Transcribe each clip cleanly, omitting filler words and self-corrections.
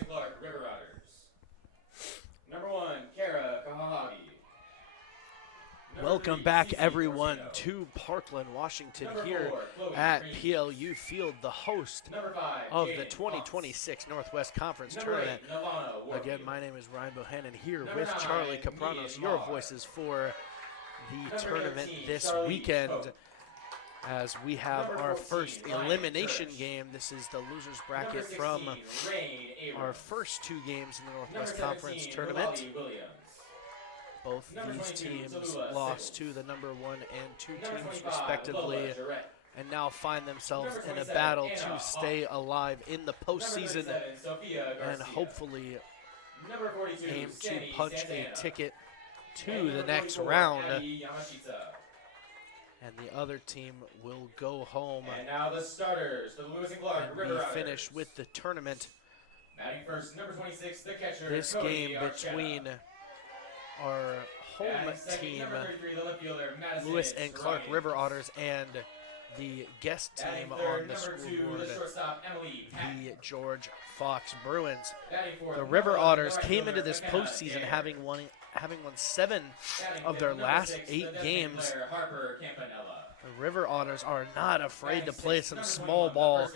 and Clark River Otters. Number 1, Kara Kahagi. Welcome back, everyone, to Parkland, Washington, here at PLU Field, the host of the 2026 Northwest Conference Tournament. Again, my name is Ryan Bohannon here with Charlie Capranos, your voices for the tournament this weekend, as we have our first elimination game. This is the losers bracket from our first two games in the Northwest Conference Tournament. Both these teams lost to the number 1 and 2 teams respectively, and now find themselves in a battle to stay alive in the postseason and hopefully aim to punch a ticket to the next round. And the other team will go home and now the starters, the Lewis and Clark and be finished with the tournament. Batting first, number 26, the catcher. This game between our home team, Lewis and Clark River Otters, and the guest team on the scoreboard, the George Fox Bruins. The River Otters came into this postseason having won 7 of their last 8 games. The River Otters are not afraid to play some small ball.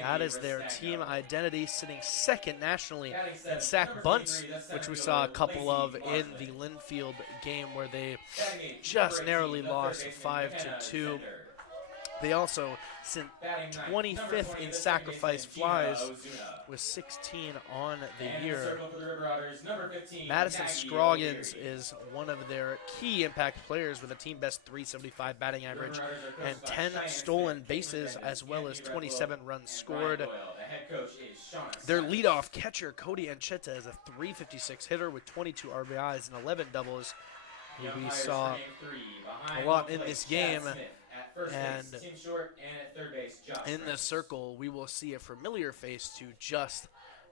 That is their team identity, sitting second nationally in sack bunts, which we saw a couple of in the Linfield game where they just narrowly lost 5-2. They also sit 25th in sacrifice flies with 16 on the year. Madison Scroggins is one of their key impact players with a team best 375 batting average and 10 stolen bases, as well as 27 runs scored. Their leadoff catcher, Cody Ancheta, is a 356 hitter with 22 RBIs and 11 doubles. We saw a lot in this game. And in the circle, we will see a familiar face to just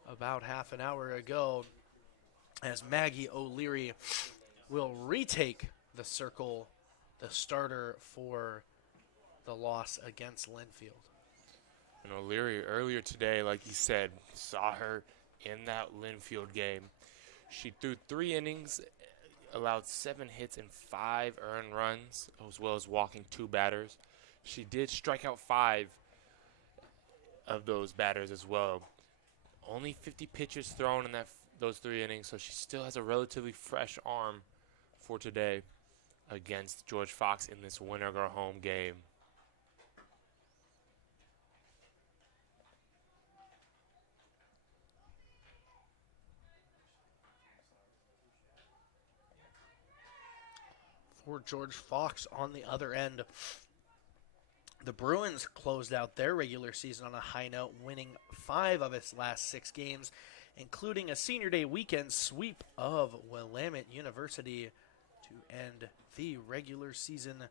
about half an hour ago, as Maggie O'Leary will retake the circle, the starter for the loss against Linfield. And O'Leary earlier today, like he said, saw her in that Linfield game. She threw 3 innings, allowed 7 hits and 5 earned runs, as well as walking 2 batters. She did strike out 5 of those batters as well. Only 50 pitches thrown in those 3 innings, so she still has a relatively fresh arm for today against George Fox in this winner-go-home game. For George Fox on the other end, the Bruins closed out their regular season on a high note, winning 5 of its last 6 games, including a Senior Day weekend sweep of Willamette University to end the regular season.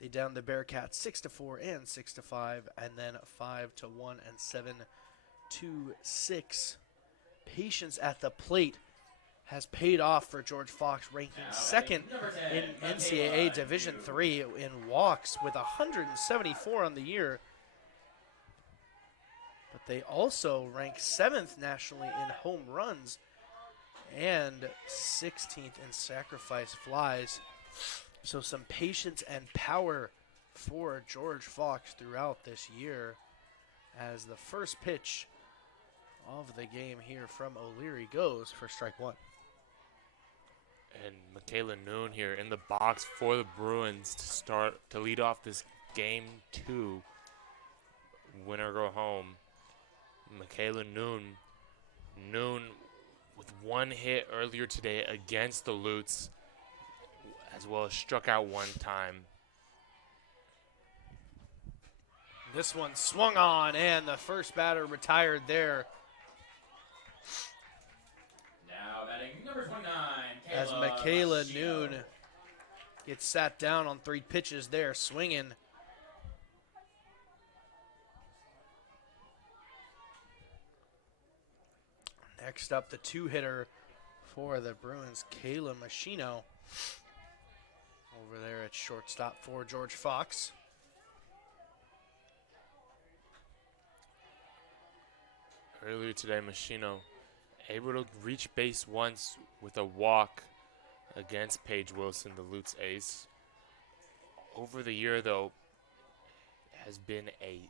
They downed the Bearcats 6-4 and 6-5, and then 5-1 and 7-6. Patience at the plate has paid off for George Fox, ranking second in NCAA Division III in walks with 174 on the year. But they also rank 7th nationally in home runs and 16th in sacrifice flies. So some patience and power for George Fox throughout this year, as the first pitch of the game here from O'Leary goes for strike 1. And Michaela Noon here in the box for the Bruins to lead off this game 2. Winner go home. Michaela Noon with 1 hit earlier today against the Lutes, as well as struck out 1 time. This one swung on, and the first batter retired there. Now batting number 29, as Michaela Noon gets sat down on 3 pitches there, swinging. Next up, the 2-hitter for the Bruins, Kayla Machino, over there at shortstop for George Fox. Earlier today, Machino able to reach base once with a walk against Paige Wilson, the Lutz ace. Over the year, though, has been a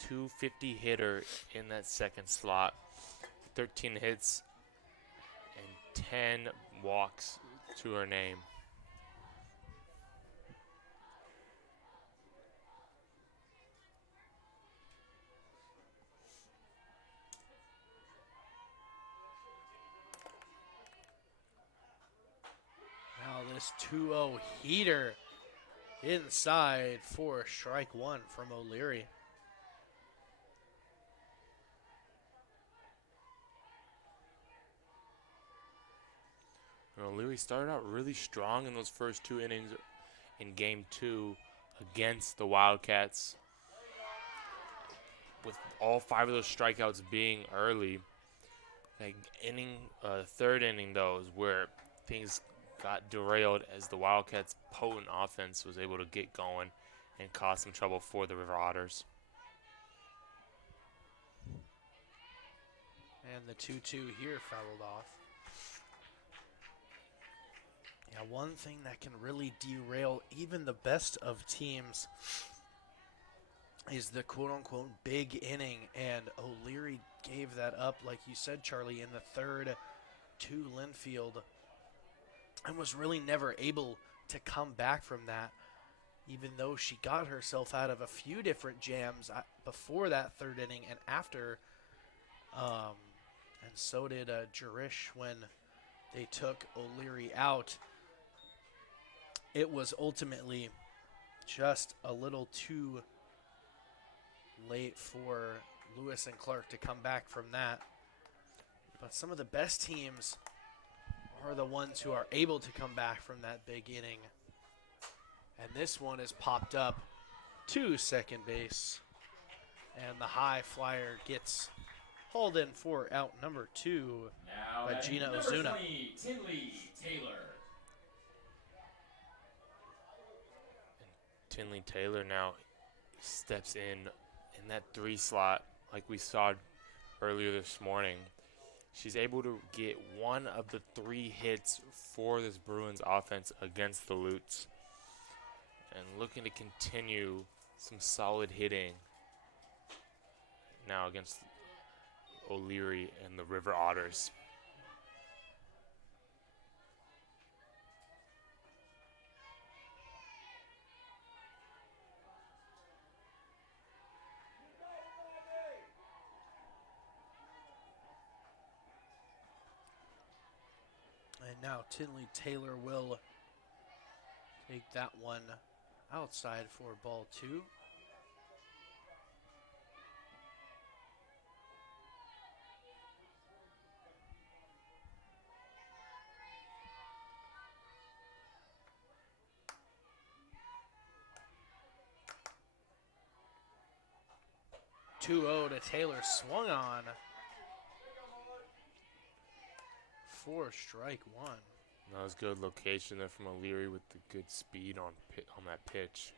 250 hitter in that second slot. 13 hits and 10 walks to her name. Now this 2-0 heater inside for strike one from O'Leary. O'Leary started out really strong in those first 2 innings in Game 2 against the Wildcats. With all 5 of those strikeouts being early. Third inning, though, is where things got derailed as the Wildcats' potent offense was able to get going and cause some trouble for the River Otters. And the 2-2 here fouled off. Yeah, one thing that can really derail even the best of teams is the quote-unquote big inning, and O'Leary gave that up, like you said, Charlie, in the third to Linfield, and was really never able to come back from that, even though she got herself out of a few different jams before that third inning and after, and so did Jarish when they took O'Leary out. It was ultimately just a little too late for Lewis and Clark to come back from that. But some of the best teams are the ones who are able to come back from that big inning. And this one is popped up to second base. And the high flyer gets hauled in for out number 2 Now by Gina number Ozuna. 20, Tinley Taylor. Tinley Taylor now steps in that 3 slot like we saw earlier this morning. She's able to get one of the 3 hits for this Bruins offense against the Lutz, and looking to continue some solid hitting now against O'Leary and the River Otters. And now Tinley Taylor will take that one outside for ball 2. To Taylor, swung on for strike 1. That was good location there from O'Leary with the good speed on that pitch.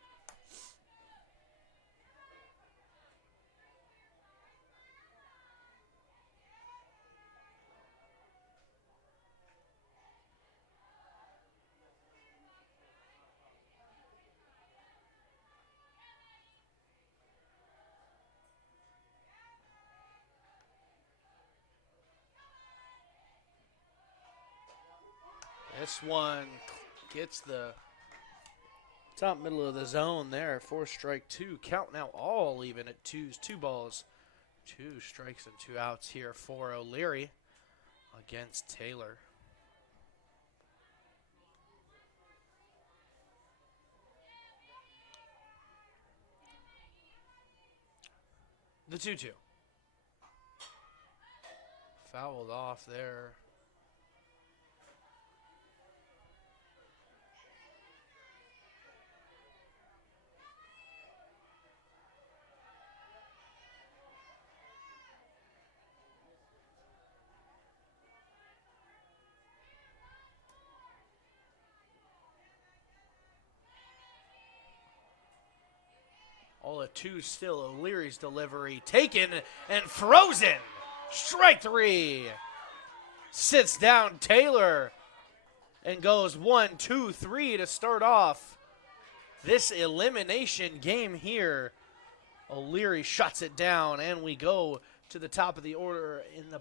This one gets the top middle of the zone there for strike 2. Count now all even at 2s. 2 balls, 2 strikes and 2 outs here for O'Leary against Taylor. The 2-2. Fouled off there. All at 2 still. O'Leary's delivery taken and frozen. Strike 3. Sits down Taylor and goes 1, 2, 3 to start off this elimination game here. O'Leary shuts it down, and we go to the top of the order in the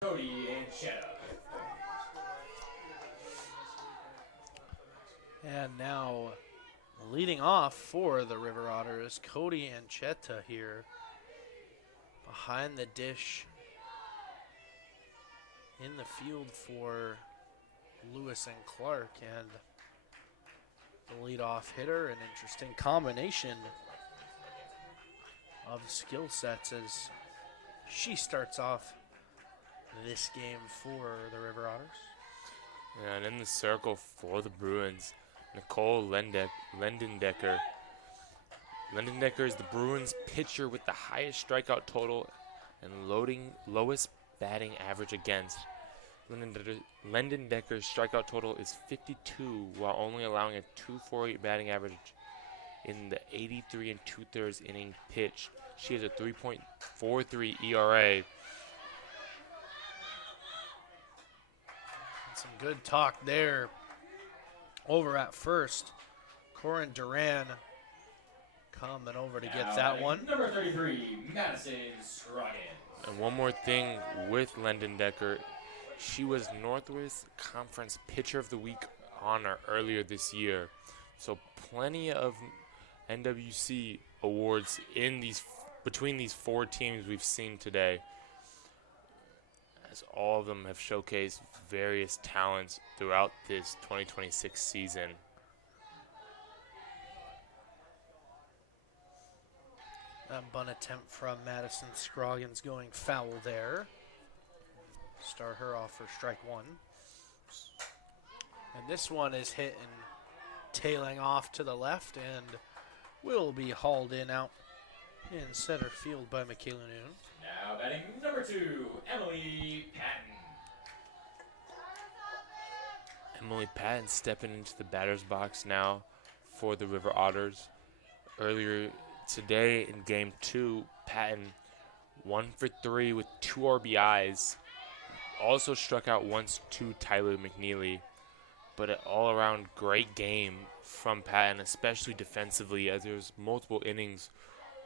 Cody Anchetta. And now leading off for the River Otters, Cody Anchetta here behind the dish in the field for Lewis and Clark. And the leadoff hitter, an interesting combination of skill sets as she starts off this game for the River Otters. Yeah, and in the circle for the Bruins, Nicole Lendendecker. Lendendecker is the Bruins pitcher with the highest strikeout total and lowest batting average against. Lendendecker's strikeout total is 52, while only allowing a 2.48 batting average in the 83 2/3 inning pitch. She has a 3.43 ERA. Some good talk there over at first. Corin Duran coming over to get that one. Number 33, Madison Scroggins. And one more thing with Lendendecker, she was Northwest Conference Pitcher of the Week honor earlier this year. So plenty of NWC awards between these four teams we've seen today, as all of them have showcased various talents throughout this 2026 season. That bunt attempt from Madison Scroggins going foul there. Start her off for strike one. And this one is hit and tailing off to the left and will be hauled out in center field by Michaela Noon. Now batting number 2, Emily Patton. Emily Patton stepping into the batter's box now for the River Otters. Earlier today in Game 2, Patton 1 for 3 with 2 RBIs. Also struck out once to Tyler McNeely. But an all-around great game from Patton, especially defensively, as there was multiple innings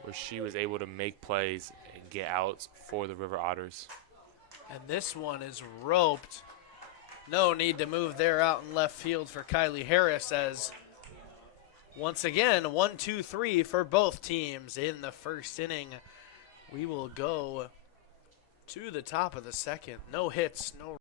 where she was able to make plays and get outs for the River Otters. And this one is roped. No need to move there out in left field for Kylie Harris, as once again, 1, 2, 3 for both teams in the first inning. We will go to the top of the second. No hits, no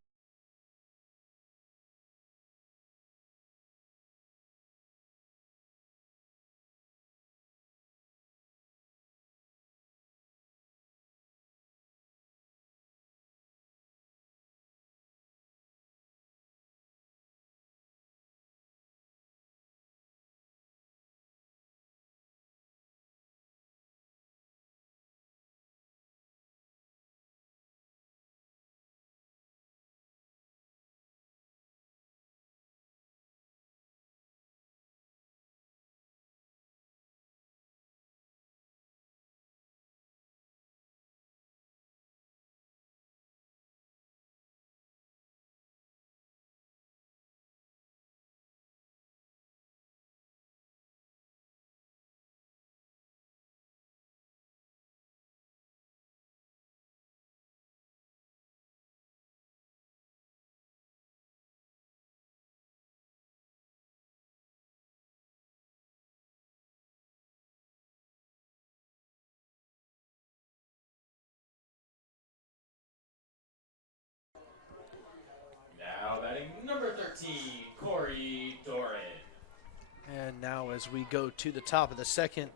And now as we go to the top of the second,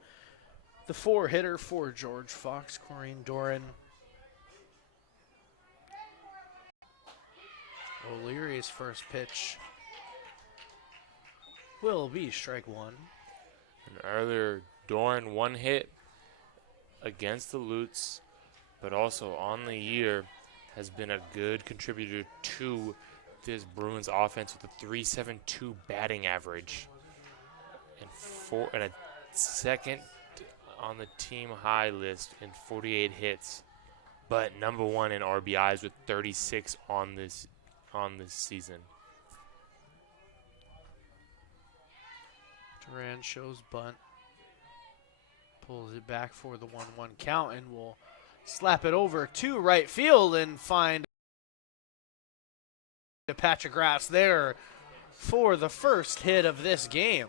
the 4-hitter for George Fox, Corrine Doran. O'Leary's first pitch will be strike one. And earlier, Doran 1 hit against the Lutes, but also on the year has been a good contributor to this Bruins offense with a .372 batting average and a second on the team high list in 48 hits, but number 1 in RBIs with 36 on this season. Duran shows bunt, pulls it back for the 1-1 count, and will slap it over to right field and find a patch of grass there for the first hit of this game.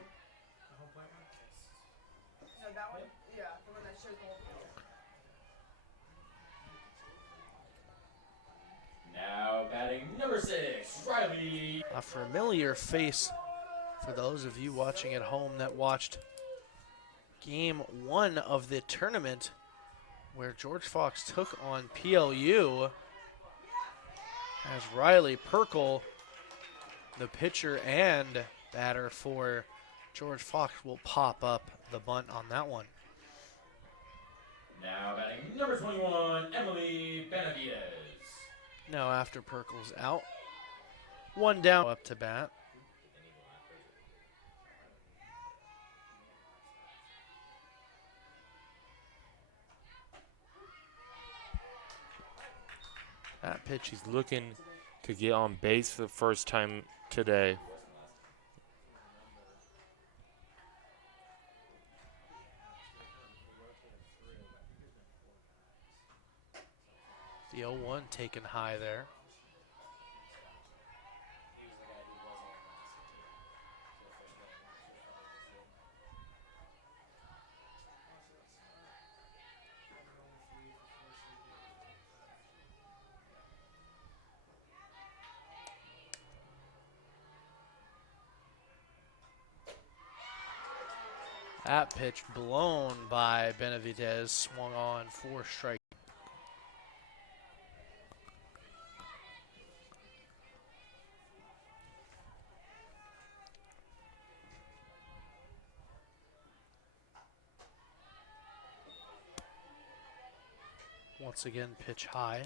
Now batting number 6, Riley. A familiar face for those of you watching at home that watched game 1 of the tournament where George Fox took on PLU, as Riley Perkle, the pitcher and batter for George Fox, will pop up the bunt on that one. Now batting number 21, Emily Benavides. Now after Perkle's out, 1 down, up to bat. That pitch, he's looking to get on base for the first time today. The 0-1 taken high there. That pitch blown by Benavides, swung on for strike. Once again, pitch high.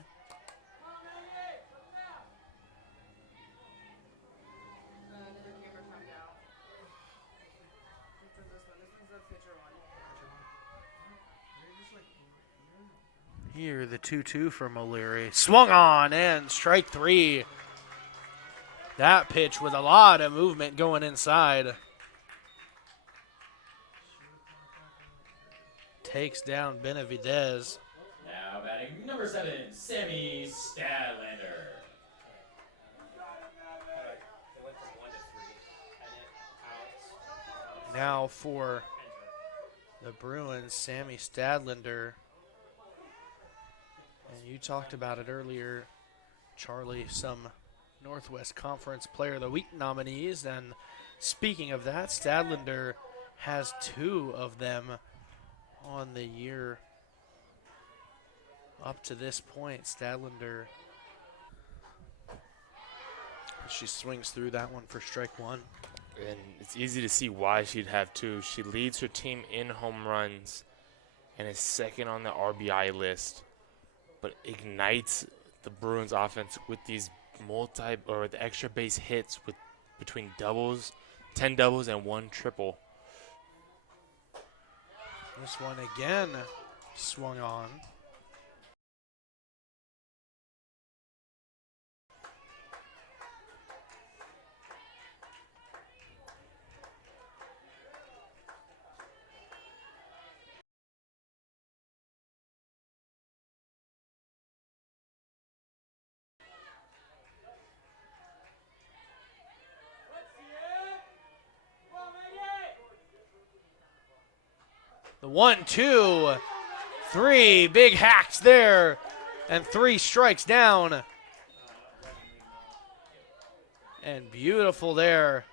Here, the 2-2 from O'Leary. Swung on and strike 3. That pitch with a lot of movement going inside. Takes down Benavides. Now batting number 7, Sammy Stadlander. Now for the Bruins, Sammy Stadlander. And you talked about it earlier, Charlie, some Northwest Conference Player of the Week nominees. And speaking of that, Stadlander has 2 of them on the year up to this point. Stadlander, she swings through that one for strike 1. And it's easy to see why she'd have 2. She leads her team in home runs and is second on the RBI list, but ignites the Bruins offense with these the extra base hits with between doubles, 10 doubles and 1 triple. This one again swung on. The 1-2, 3 big hacks there, and 3 strikes down. And beautiful there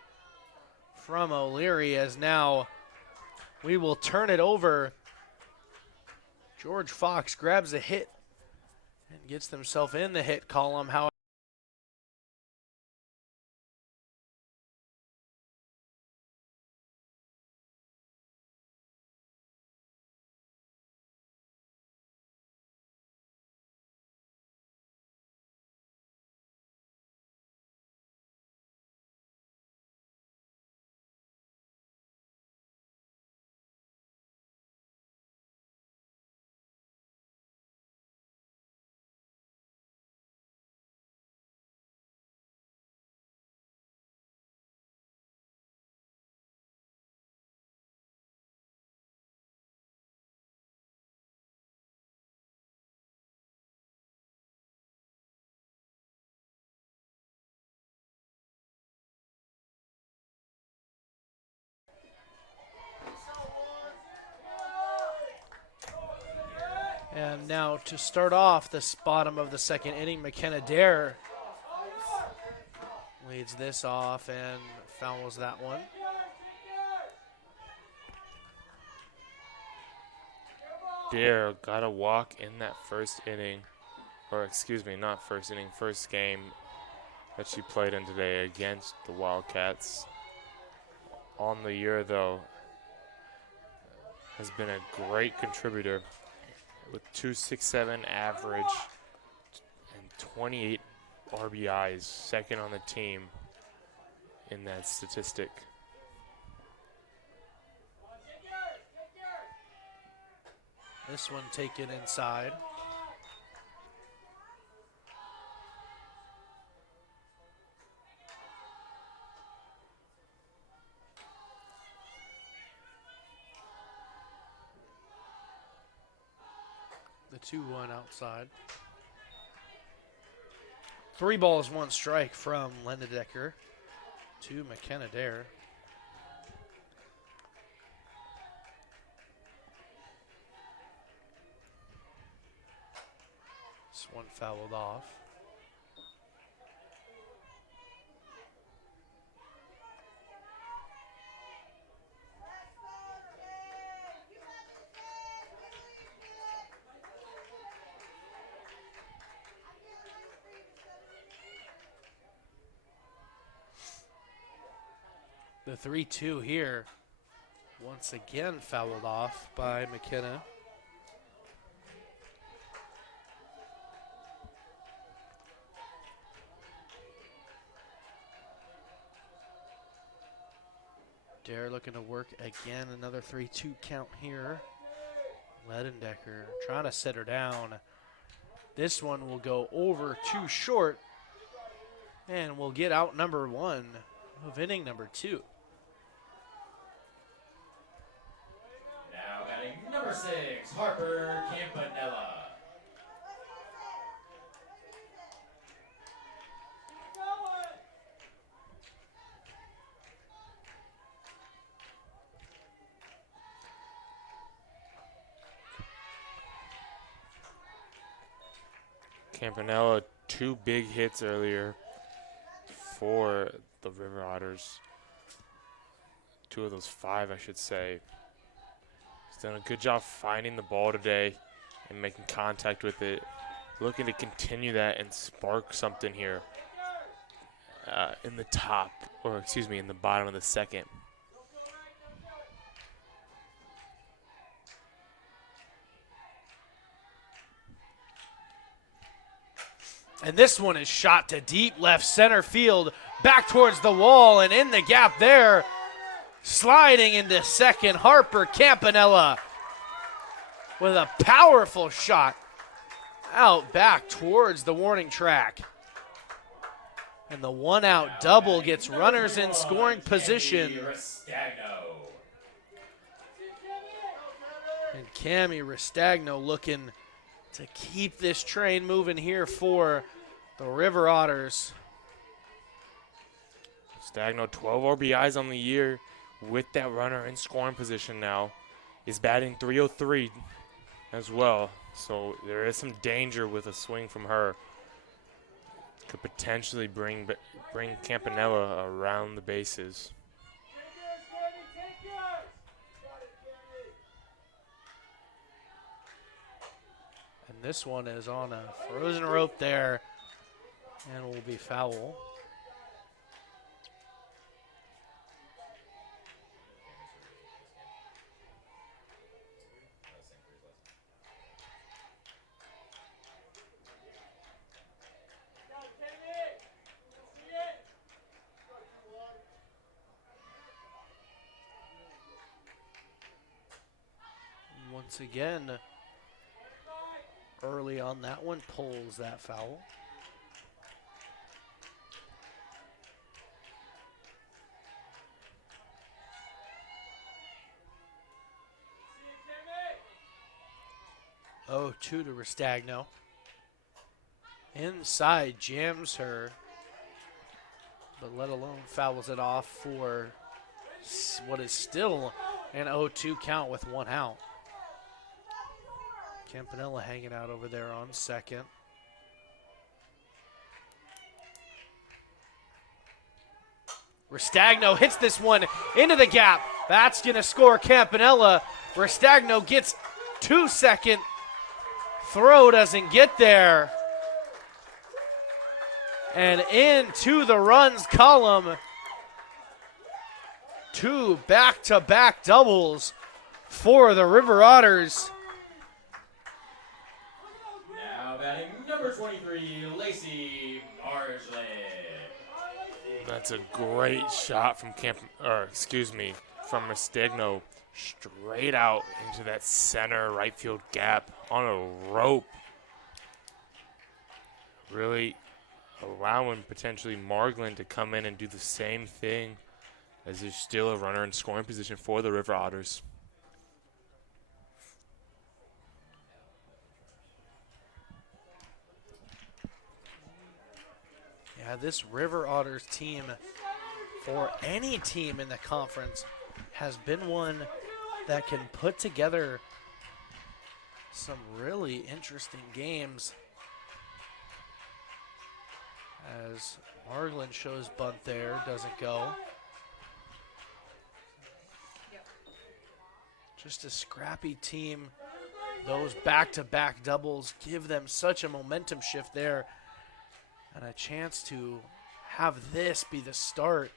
from O'Leary, as now we will turn it over. George Fox grabs a hit and gets himself in the hit column. How And now to start off this bottom of the second inning, McKenna Dare leads this off and fouls that one. Dare got a walk in that first inning, or excuse me, not first inning, first game that she played in today against the Wildcats. On the year, though, has been a great contributor with 2.67 average and 28 RBIs, second on the team in that statistic. This one taken inside. The 2-1 outside. 3 balls, 1 strike from Lendedecker to McKenna Dare. This one fouled off. The 3-2 here, once again fouled off by McKenna. Dare looking to work again, another 3-2 count here. Ledendecker trying to set her down. This one will go over too short, and we'll get out number 1 of inning number 2. Now batting number 6, Harper Campanella. Campanella, 2 big hits earlier for the River Otters. 2 of those 5, I should say. He's done a good job finding the ball today and making contact with it. Looking to continue that and spark something here in the top, or excuse me, in the bottom of the second. And this one is shot to deep left center field, back towards the wall, and in the gap there, sliding into second, Harper Campanella with a powerful shot out back towards the warning track. And the 1-out double gets runners in scoring position. And Cami Restagno looking to keep this train moving here for the River Otters. Stagno, 12 RBIs on the year with that runner in scoring position now. Is batting .303 as well. So there is some danger with a swing from her. Could potentially bring Campanella around the bases. And this one is on a frozen rope there and will be foul. Once again, early on that one, pulls that foul. Oh, 2 to Restagno. Inside, jams her, but let alone fouls it off for what is still an 0-2 count with 1 out. Campanella hanging out over there on second. Restagno hits this one into the gap. That's going to score Campanella. Restagno gets 2 second. Throw doesn't get there. And into the runs column. 2 back-to-back doubles for the River Otters. Now batting number 23, Lacey Arsley. That's a great shot from from Restagno, straight out into that center right field gap on a rope. Really allowing potentially Margland to come in and do the same thing, as there's still a runner in scoring position for the River Otters. Yeah, this River Otters team, for any team in the conference, has been one that can put together some really interesting games. As Margland shows bunt there, doesn't go. Just a scrappy team. Those back-to-back doubles give them such a momentum shift there, and a chance to have this be the start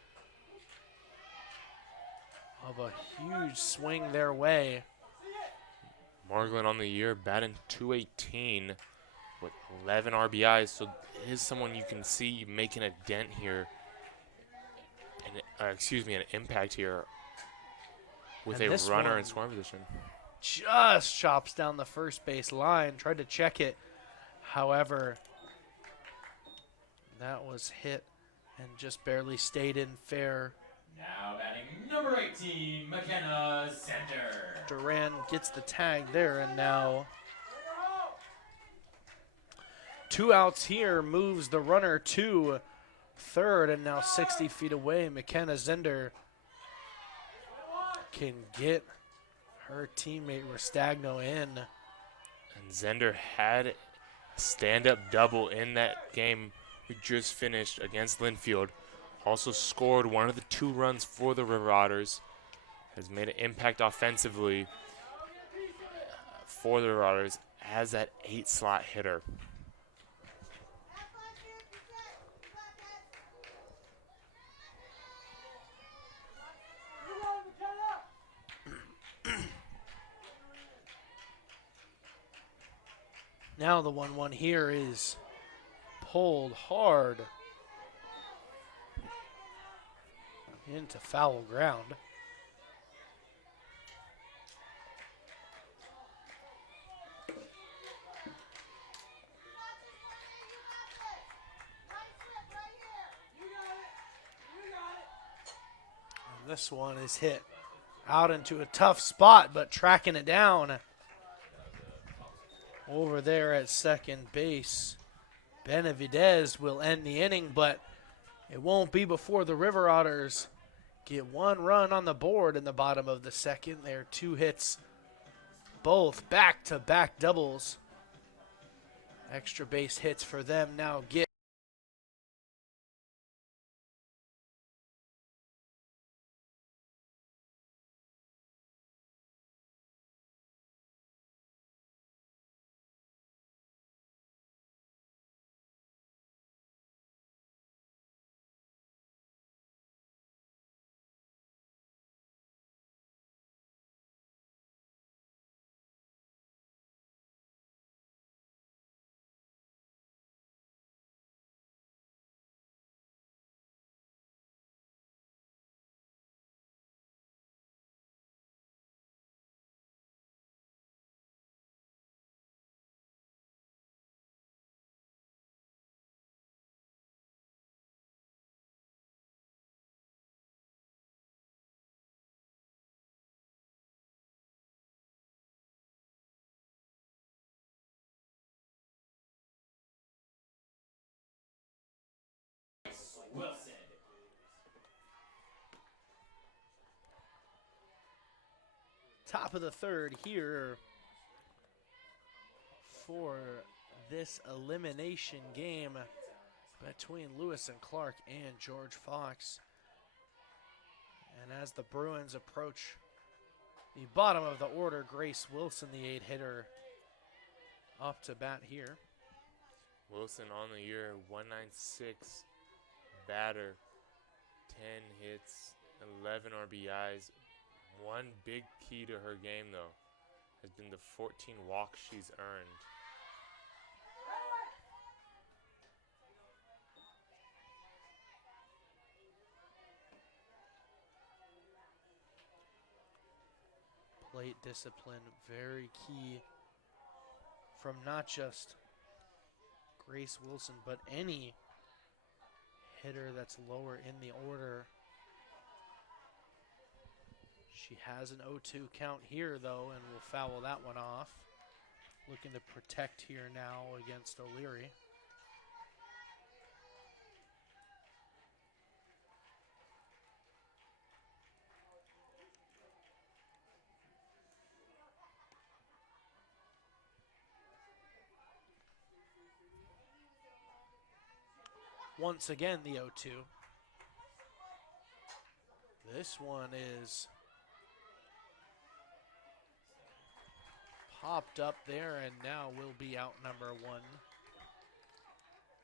of a huge swing their way. Margland on the year batting .218 with 11 RBIs, so it is someone you can see making a dent here, and an impact here with And a this runner one in scoring position. just chops down the first base line, tried to check it. However, that was hit and just barely stayed in fair. Now batting number 18, McKenna Center. Duran gets the tag there, and now 2 outs here, moves the runner to third, and now 60 feet away, McKenna Zender can get her teammate Restagno in. And Zender had a stand-up double in that game we just finished against Linfield. Also scored one of the 2 runs for the River Otters. Has made an impact offensively for the River Otters as that 8-slot hitter. Now the 1-1 here is pulled hard into foul ground. And this one is hit out into a tough spot, but tracking it down over there at second base. Benavidez will end the inning, but it won't be before the River Otters get 1 run on the board in the bottom of the second. They're 2 hits, both back-to-back doubles. Extra base hits for them now get Top of the third here for this elimination game between Lewis and Clark and George Fox. And as the Bruins approach the bottom of the order, Grace Wilson, the 8-hitter, up to bat here. Wilson on the year, 196 batter, 10 hits, 11 RBIs. One big key to her game, though, has been the 14 walks she's earned. Plate discipline, very key from not just Grace Wilson, but any hitter that's lower in the order. She has an 0-2 count here, though, and will foul that one off. Looking to protect here now against O'Leary. Once again, the 0-2. This one is popped up there and now will be out number 1.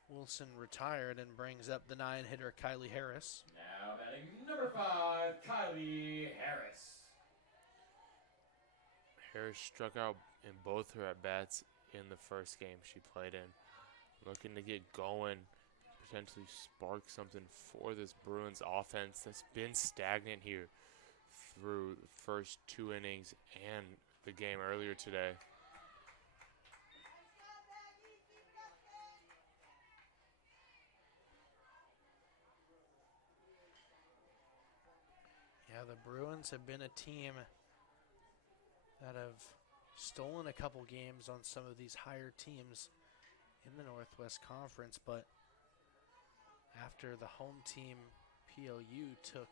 Wilson retired and brings up the 9-hitter Kylie Harris. Now batting number 5, Kylie Harris. Harris struck out in both her at-bats in the first game she played in. Looking to get going, potentially spark something for this Bruins offense that's been stagnant here through the first 2 innings and the game earlier today. Yeah, the Bruins have been a team that have stolen a couple games on some of these higher teams in the Northwest Conference, but after the home team, PLU, took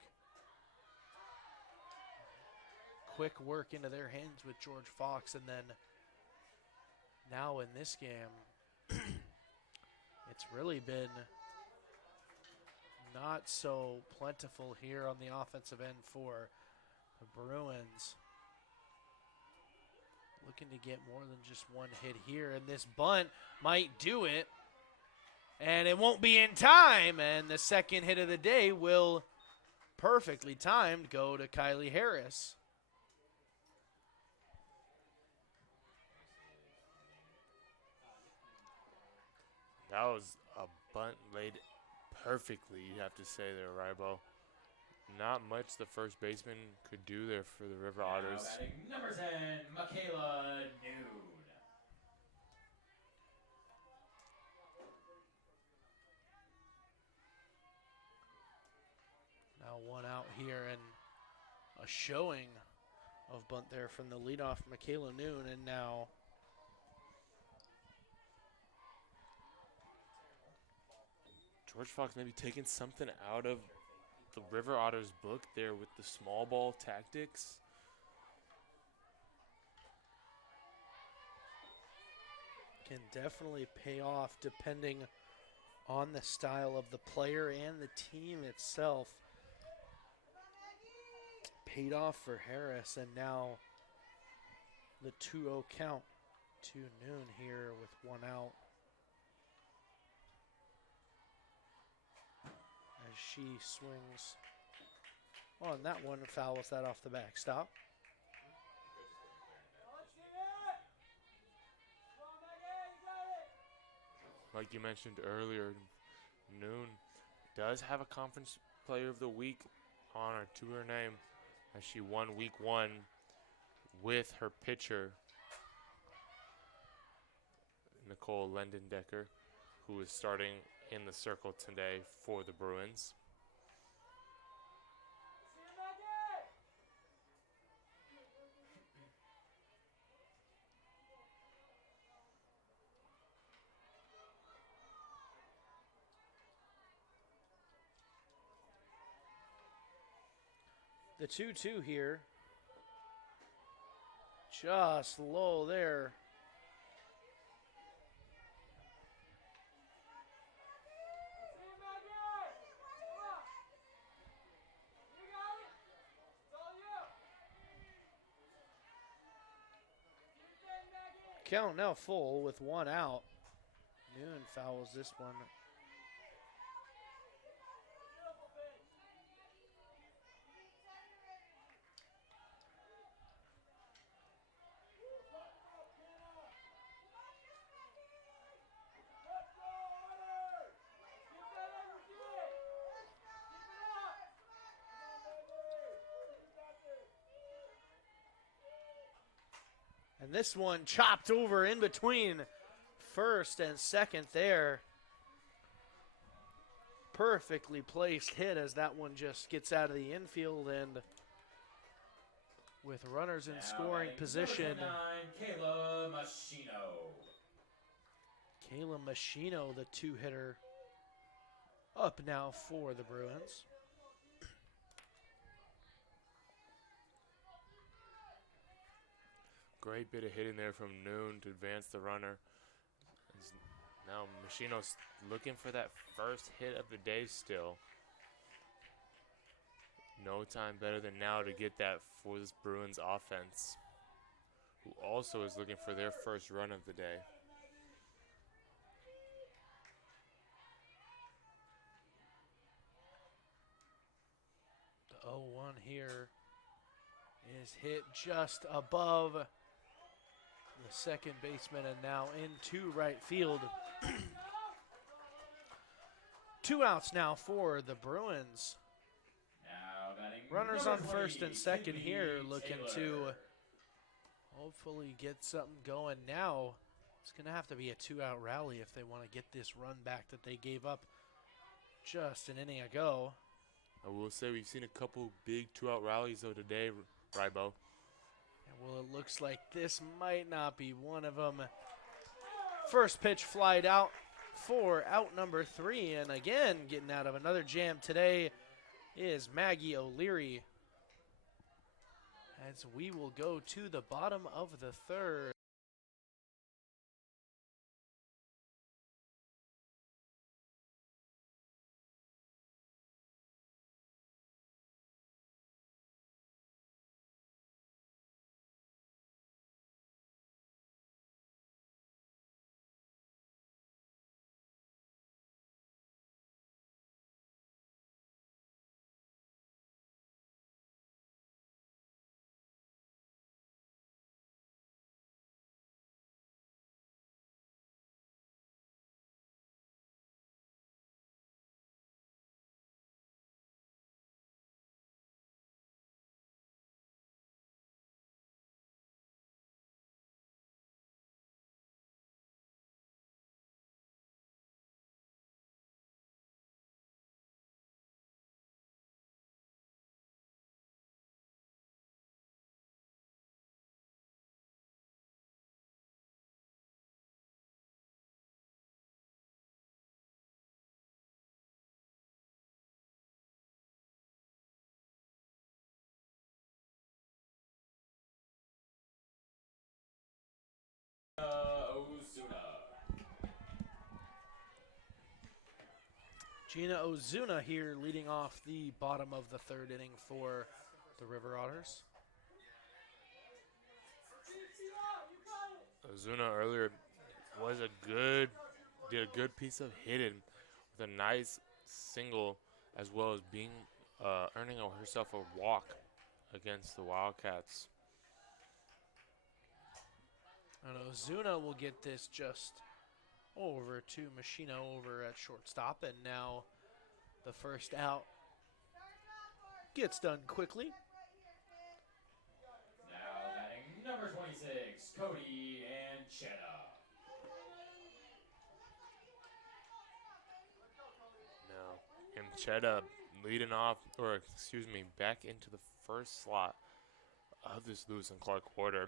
quick work into their hands with George Fox, and then now in this game, it's really been not so plentiful here on the offensive end for the Bruins. Looking to get more than just one hit here, and this bunt might do it. And it won't be in time, and the second hit of the day will, perfectly timed, go to Kylie Harris. That was a bunt laid perfectly, you have to say there, Rybo. Not much the first baseman could do there for the River Otters. Now batting number 10, Michaela Nude. Now one out here, and a showing of bunt there from the leadoff Michaela Noon, and now George Fox maybe taking something out of the River Otters book there with the small ball tactics. can definitely pay off depending on the style of the player and the team itself. Paid off for Harris, and now the 2-0 count to Noon here with one out. As she swings on that one, fouls that off the backstop. Like you mentioned earlier, Noon does have a Conference Player of the Week honor to her name, as she won Week 1 with her pitcher, Nicole Lendendecker, who is starting in the circle today for the Bruins. The 2-2 here Just low there. Count now full with 1 out. Noon fouls this one. And this one chopped over in between first and second there. Perfectly placed hit as that one just gets out of the infield, and with runners in scoring position. Kayla Machino. Kayla Machino, the 2-hitter, up now for the Bruins. Great bit of hitting there from Noon to advance the runner. Now Machino's looking for that first hit of the day still. No time better than now to get that for this Bruins offense, who also is looking for their first run of the day. The 0-1 here is hit just above the second baseman and now into right field. 2 outs now for the Bruins. Runners on first and second here, looking to hopefully get something going now. It's going to have to be a 2-out rally if they want to get this run back that they gave up just an inning ago. I will say we've seen a couple big 2-out rallies though today, Rybo. Well, it looks like this might not be one of them. First pitch flied out for out number 3, and again getting out of another jam today is Maggie O'Leary, as we will go to the bottom of the third. Gina Ozuna here leading off the bottom of the third inning for the River Otters. Ozuna earlier did a good piece of hitting with a nice single, as well as earning herself a walk against the Wildcats. And Ozuna will get this just over to Machino over at shortstop, and now the first out gets done quickly. Now batting number 26, Cody Anchetta. Now Anchetta leading off, back into the first slot of this Lewis and Clark quarter.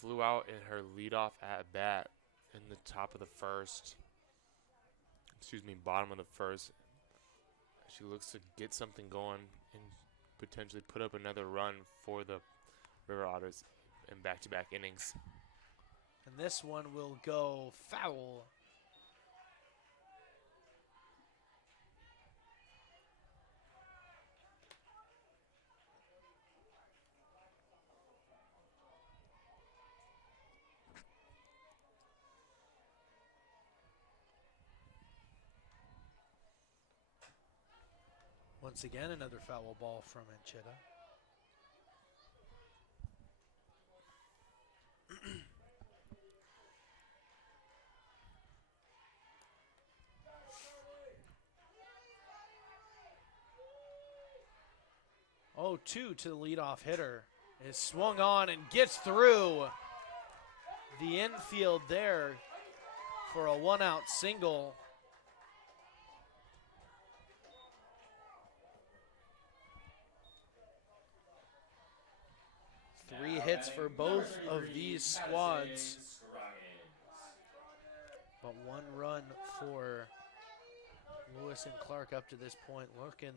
Flew out in her leadoff at bat in the top of the first. Bottom of the first. She looks to get something going and potentially put up another run for the River Otters in back-to-back innings. And this one will go foul. Once again, another foul ball from Ancheta. Oh, 2 to the leadoff hitter is swung on and gets through the infield there for a 1-out single. Three hits for both of these squads, but 1 run for Lewis and Clark up to this point, looking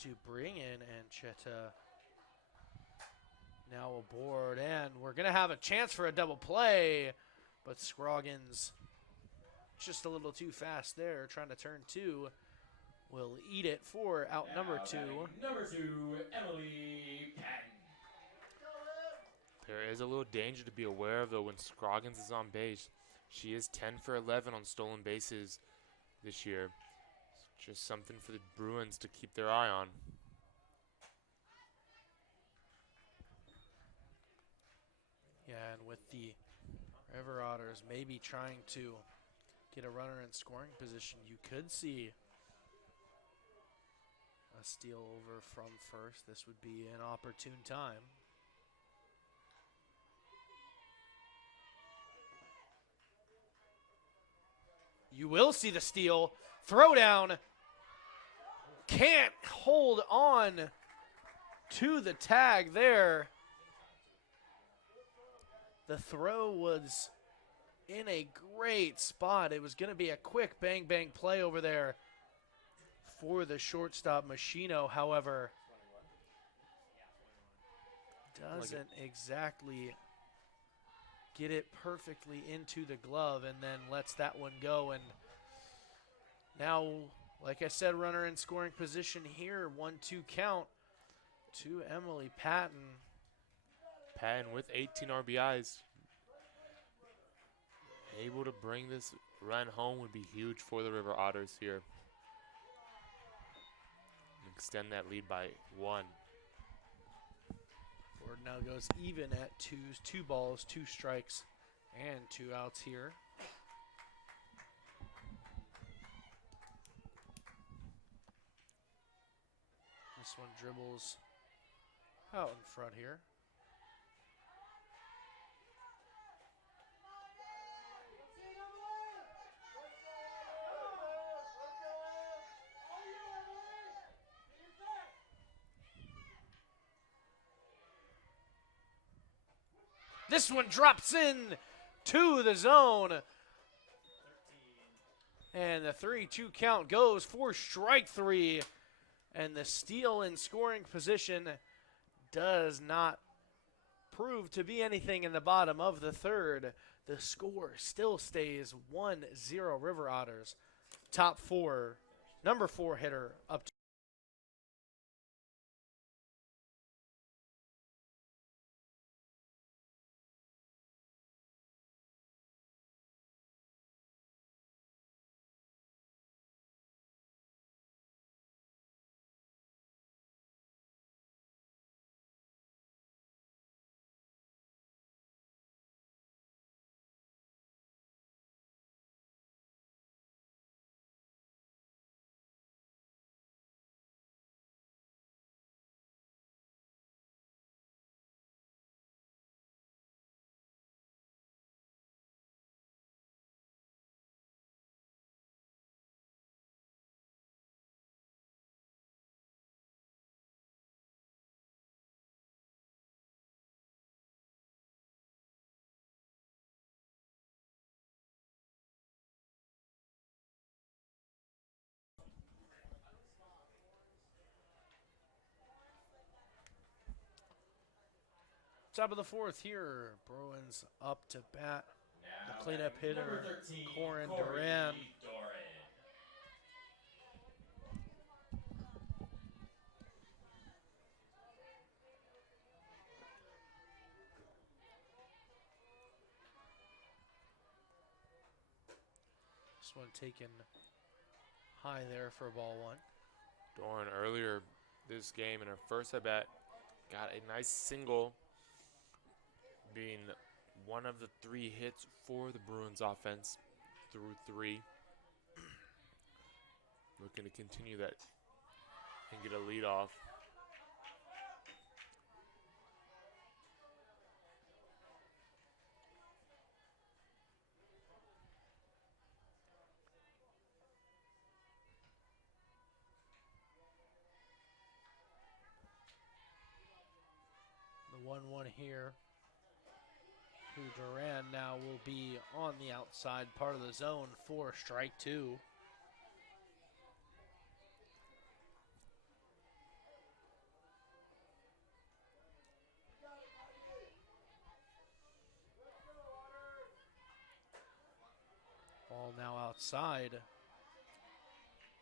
to bring in Ancheta now aboard, and we're going to have a chance for a double play, but Scroggins just a little too fast there, trying to turn 2. Will eat it for out number 2. Number 2, Emily Patton. There is a little danger to be aware of, though, when Scroggins is on base. She is 10 for 11 on stolen bases this year. It's just something for the Bruins to keep their eye on. Yeah, and with the River Otters maybe trying to get a runner in scoring position, you could see a steal over from first. This would be an opportune time. You will see the steal. Throw down. Can't hold on to the tag there. The throw was in a great spot. It was going to be a quick bang-bang play over there for the shortstop Machino. However, doesn't exactly get it perfectly into the glove and then lets that one go. And now, like I said, runner in scoring position here. 1-2 count to Emily Patton. Patton with 18 RBIs. Able to bring this run home would be huge for the River Otters here. Extend that lead by 1. Ford now goes even at 2s, 2 balls, 2 strikes, and 2 outs here. This one dribbles out in front here. This one drops in to the zone. And the 3-2 count goes for strike 3. And the steal in scoring position does not prove to be anything in the bottom of the third. The score still stays 1-0 River Otters. Top 4, number 4 hitter up to Top of the fourth here. Bruins up to bat. Now The cleanup batting hitter, number 13, Corin Corey Duran. Doran. This one taken high there for ball one. Doran earlier this game in her first at bat got a nice single, being one of the 3 hits for the Bruins offense through 3. Looking to continue that and get a lead off. The 1-1 here. Who Duran now will be on the outside part of the zone for strike 2. Ball now outside.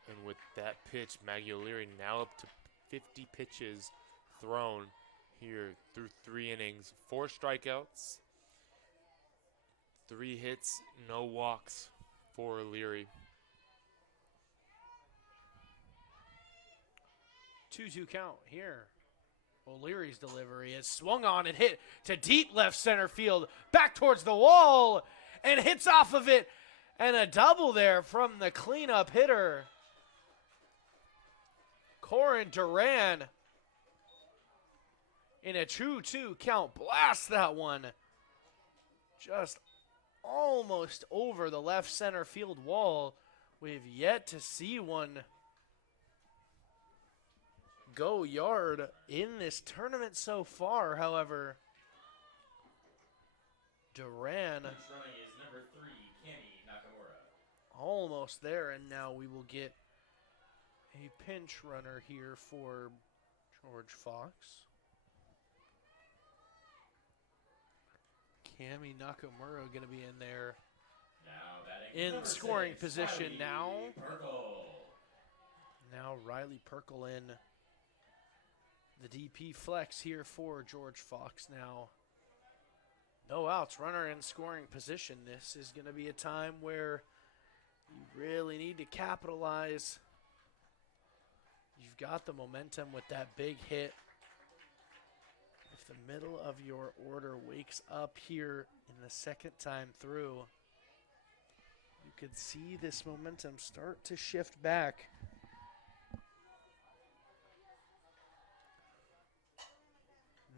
And with that pitch, Maggie O'Leary now up to 50 pitches thrown here through 3 innings. 4 strikeouts, 3 hits, no walks for O'Leary. 2-2 count here. O'Leary's delivery is swung on and hit to deep left center field, back towards the wall, and hits off of it. And a double there from the cleanup hitter, Corin Duran. In a 2-2 count, blast that one. Just almost over the left center field wall. We've yet to see one go yard in this tournament so far, however. Duran Pinch running is number 3, Kenny Nakamura. almost there, and now we will get a pinch runner here for George Fox. Cami Nakamura going to be in there Now batting in number scoring 6, position Riley now. Perkle. Now Riley Perkle in the DP flex here for George Fox now. No outs, runner in scoring position. This is going to be a time where you really need to capitalize. You've got the momentum with that big hit. If the middle of your order wakes up here in the second time through, you could see this momentum start to shift back.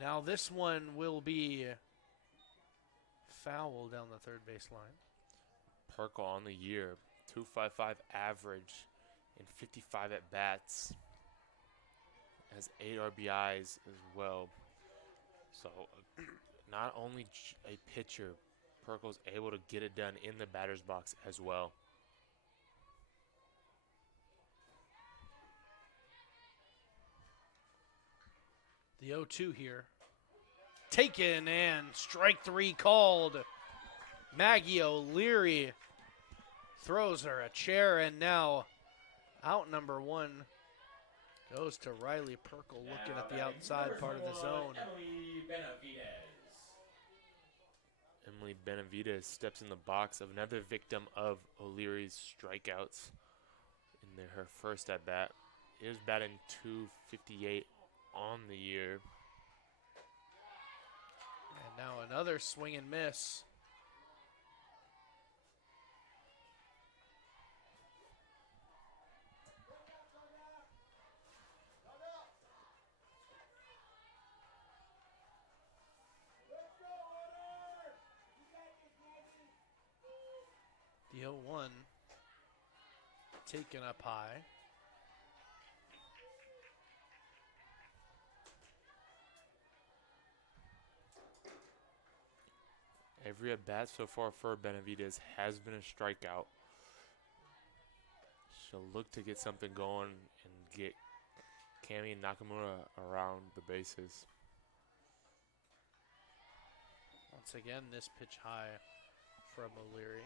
Now this one will be foul down the third base line. Perkle on the year, 2.55 average in 55 at bats. Has 8 RBIs as well. So not only a pitcher, Perkle's able to get it done in the batter's box as well. The 0-2 here. Taken and strike 3 called. Maggie O'Leary throws her a chair, and now out number 1 goes to Riley Perkle, looking at the outside part of the zone. Emily Benavidez. Emily Benavidez steps in the box of another victim of O'Leary's strikeouts in her first at bat. Is batting .258 on the year. And now another swing and miss. The 0-1 taken up high. Every at bat so far for Benavidez has been a strikeout. She'll look to get something going and get Cami Nakamura around the bases. Once again, this pitch high from O'Leary.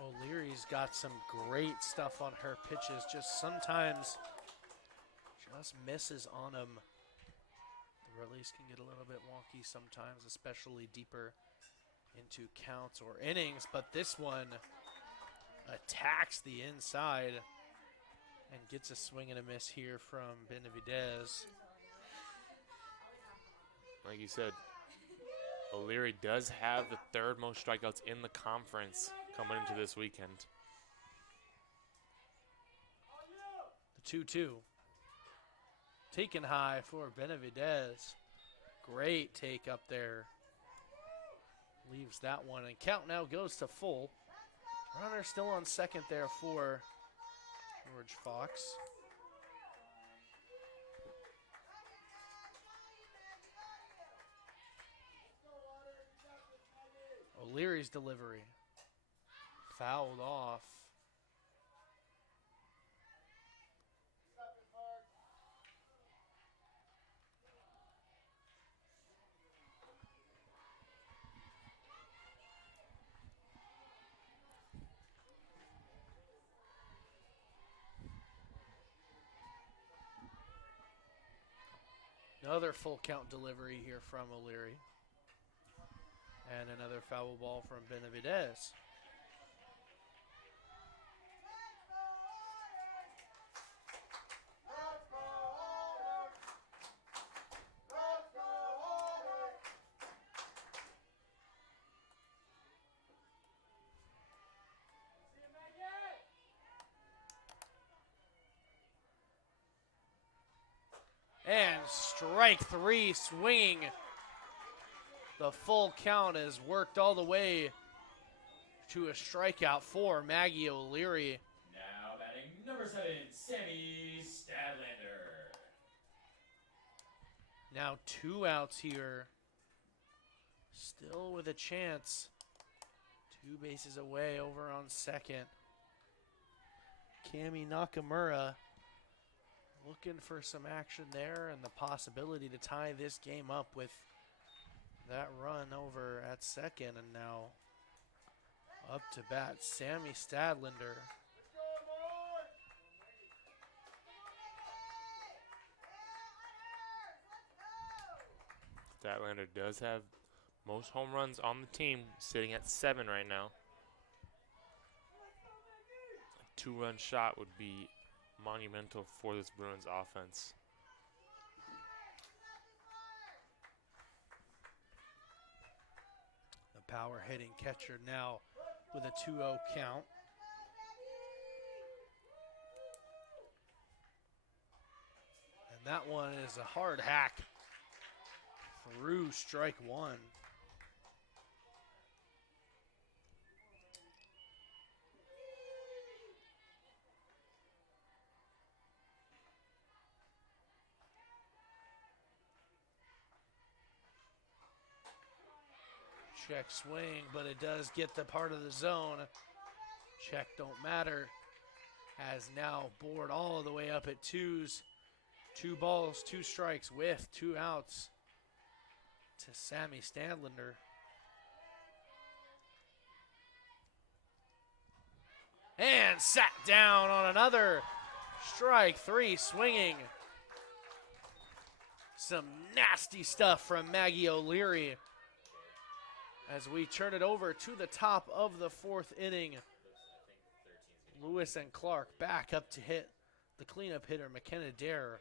O'Leary's got some great stuff on her pitches, just sometimes just misses on them. The release can get a little bit wonky sometimes, especially deeper into counts or innings, but this one attacks the inside and gets a swing and a miss here from Benavidez. Like you said, O'Leary does have the third most strikeouts in the conference coming into this weekend. The 2-2. Taken high for Benavidez. Great take up there. Leaves that one, and count now goes to full. Runner still on second there for George Fox. O'Leary's delivery. Fouled off. Another full count delivery here from O'Leary. And another foul ball from Benavidez. And strike three, swinging. The full count is worked all the way to a strikeout for Maggie O'Leary. Now batting number 7, Sammy Stadlander. Now 2 outs here. Still with a chance. 2 bases away over on second. Cami Nakamura looking for some action there and the possibility to tie this game up with that run over at second. And now up to bat, Sammy Stadlander. Stadlander does have most home runs on the team, sitting at 7 right now. A 2-run shot would be monumental for this Bruins offense. The power hitting catcher now with a 2-0 count. And that one is a hard hack through strike one. Check swing, but it does get the part of the zone. Check don't matter. Has now bored all the way up at 2s. 2 balls, 2 strikes with 2 outs to Sammy Stadlander. And sat down on another strike 3, swinging. Some nasty stuff from Maggie O'Leary as we turn it over to the top of the 4th inning. Lewis and Clark back up to hit the cleanup hitter, McKenna Dare.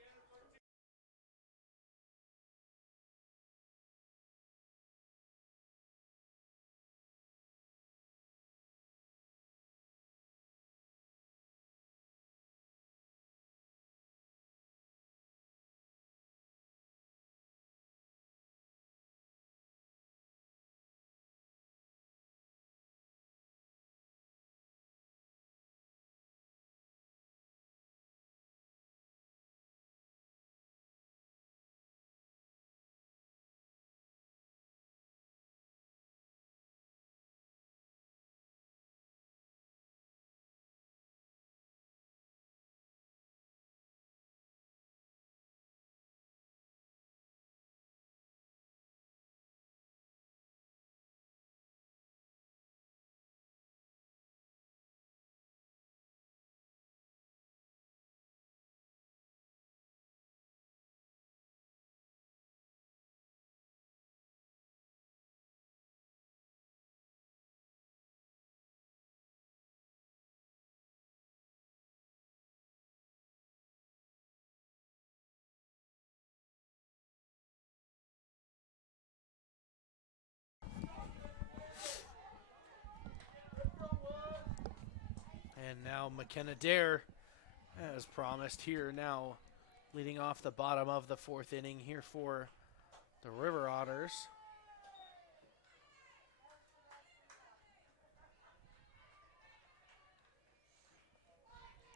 And now McKenna Dare, as promised here now, leading off the bottom of the 4th inning here for the River Otters.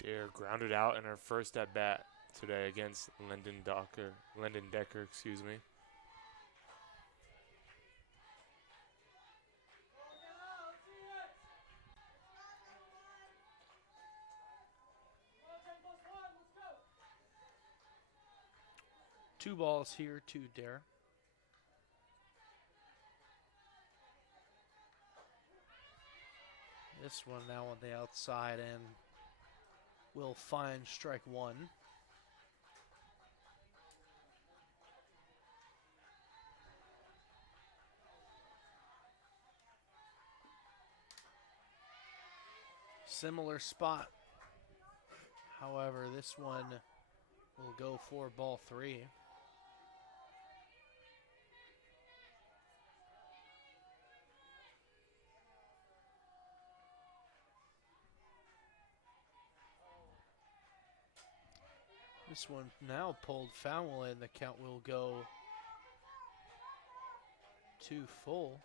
Dare grounded out in her first at bat today against Lyndon Decker, excuse me. Two balls here to Dare. This one now on the outside and will find strike 1. Similar spot. However, this one will go for ball 3. This one now pulled foul, and the count will go to full.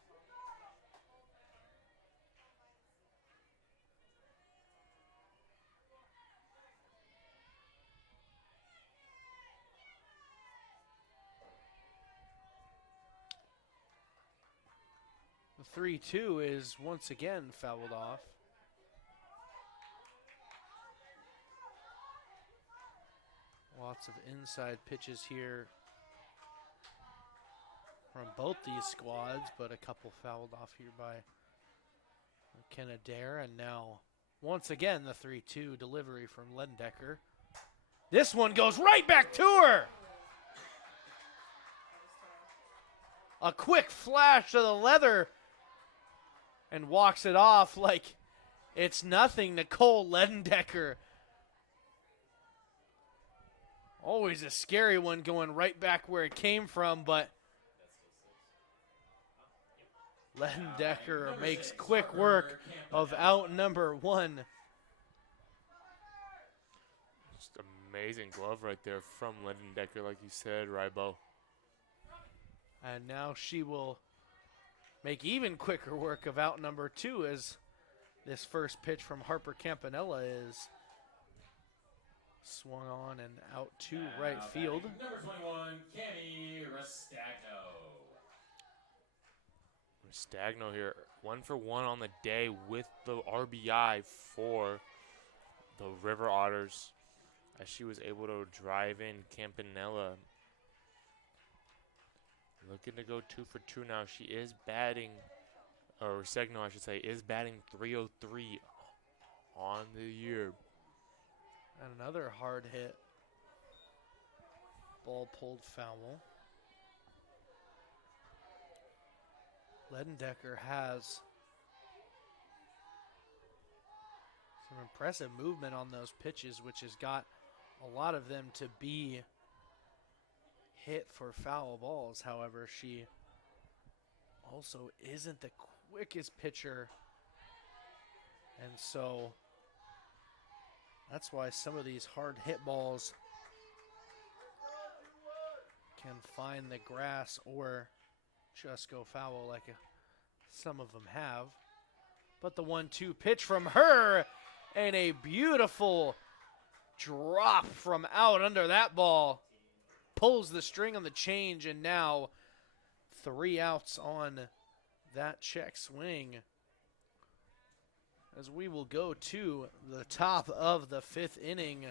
The 3-2 is once again fouled off. Lots of inside pitches here from both these squads, but a couple fouled off here by McKenna Dare. And now, once again, the 3-2 delivery from Lendecker. This one goes right back to her. A quick flash to the leather and walks it off like it's nothing. Nicole Lendecker. Always a scary one going right back where it came from, but Lendecker makes quick work of out number 1. Just amazing glove right there from Lendecker, like you said, Rybo. And now she will make even quicker work of out number 2 as this first pitch from Harper Campanella is swung on and out to right field. Number 21, Cami Restagno. Restagno here, 1 for 1 on the day with the RBI for the River Otters, as she was able to drive in Campanella. Looking to go 2 for 2 now. She is batting, or Restagno, I should say, is batting .303 on the year. And another hard hit. Ball pulled foul. Lendecker has some impressive movement on those pitches, which has got a lot of them to be hit for foul balls. However, she also isn't the quickest pitcher, and so that's why some of these hard hit balls can find the grass or just go foul like some of them have. But the 1-2 pitch from her and a beautiful drop from out under that ball pulls the string on the change, and now 3 outs on that check swing, as we will go to the top of the 5th inning.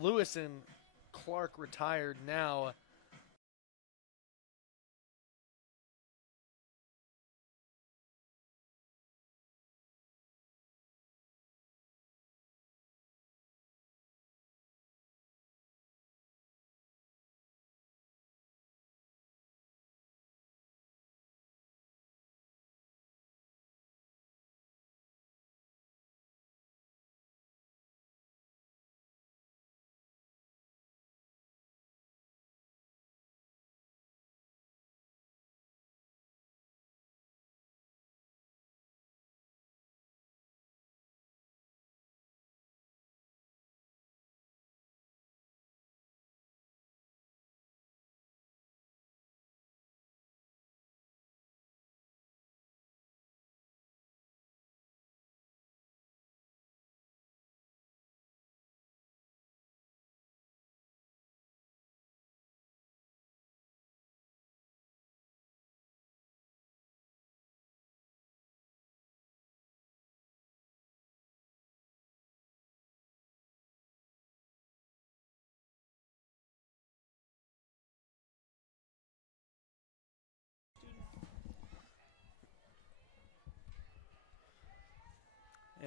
Lewis and Clark retired now.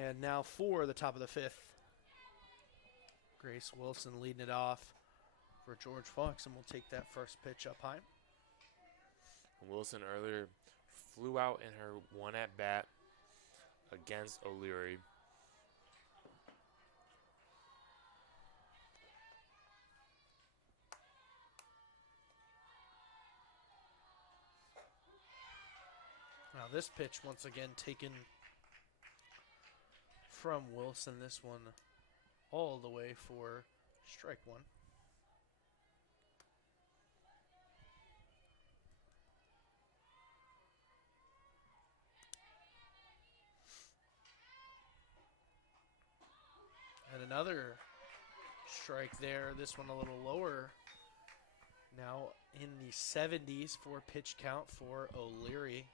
And now for the top of the fifth, Grace Wilson leading it off for George Fox, and we'll take that first pitch up high. Wilson earlier flew out in her one at bat against O'Leary. Now this pitch once again taken from Wilson. This one all the way for strike one. And another strike there. This one a little lower. Now in the 70s for pitch count for O'Leary.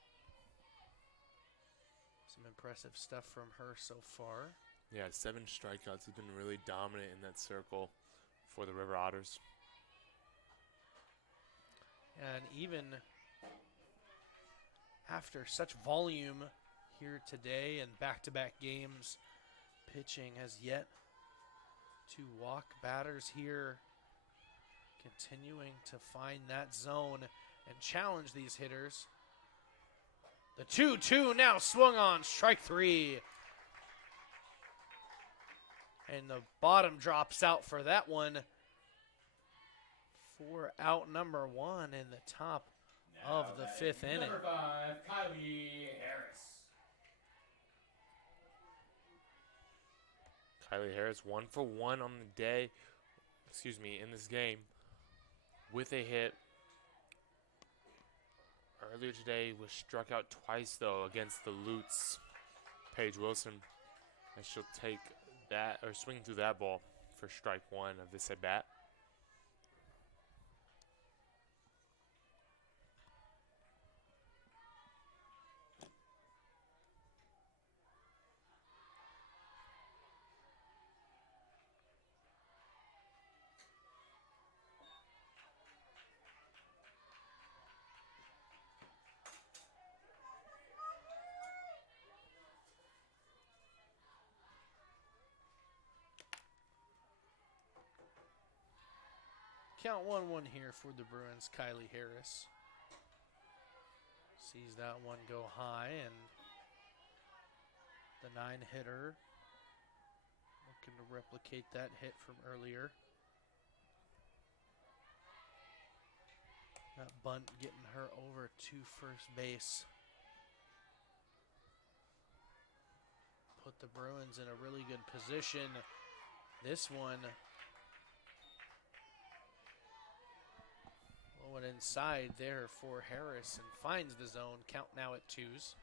Some impressive stuff from her so far. Yeah, 7 strikeouts. Has been really dominant in that circle for the River Otters. And even after such volume here today and back-to-back games, pitching has yet to walk batters here, continuing to find that zone and challenge these hitters. The 2-2 now swung on, strike 3. And the bottom drops out for that one. For out number 1 in the top of the 5th inning. Number 5, Kylie Harris. Kylie Harris 1 for 1 on the day, in this game with a hit. Earlier today was struck out twice though against the Lutz. Paige Wilson, and she'll take that or swing through that ball for strike 1 of this at bat. Count 1-1 here for the Bruins. Kylie Harris sees that one go high, and the 9-hitter looking to replicate that hit from earlier. That bunt getting her over to first base. Put the Bruins in a really good position. This one going inside there for Harris and finds the zone. Count now at 2s.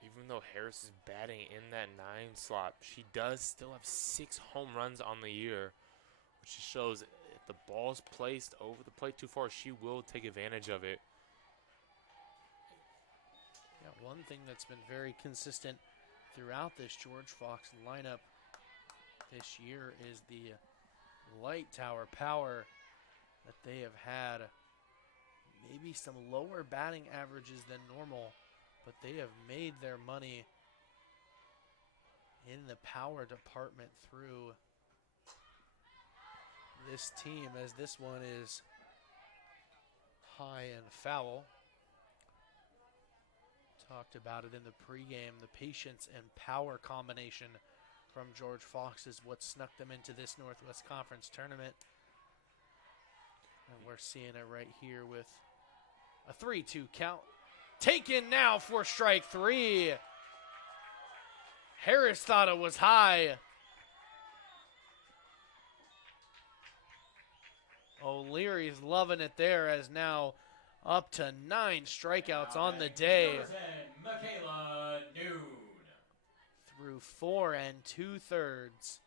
Even though Harris is batting in that 9 slot, she does still have 6 home runs on the year, which shows if the ball's placed over the plate too far, she will take advantage of it. Yeah, one thing that's been very consistent throughout this George Fox lineup this year is the light tower power that they have had. Maybe some lower batting averages than normal, but they have made their money in the power department through this team, as this one is high and foul. Talked about it in the pregame. The patience and power combination from George Fox is what snuck them into this Northwest Conference tournament. And we're seeing it right here with a 3-2 count. Taken now for strike 3. Harris thought it was high. O'Leary's loving it there, as now up to 9 strikeouts on the day. Number 10, Michaela Noon. Through 4 2/3.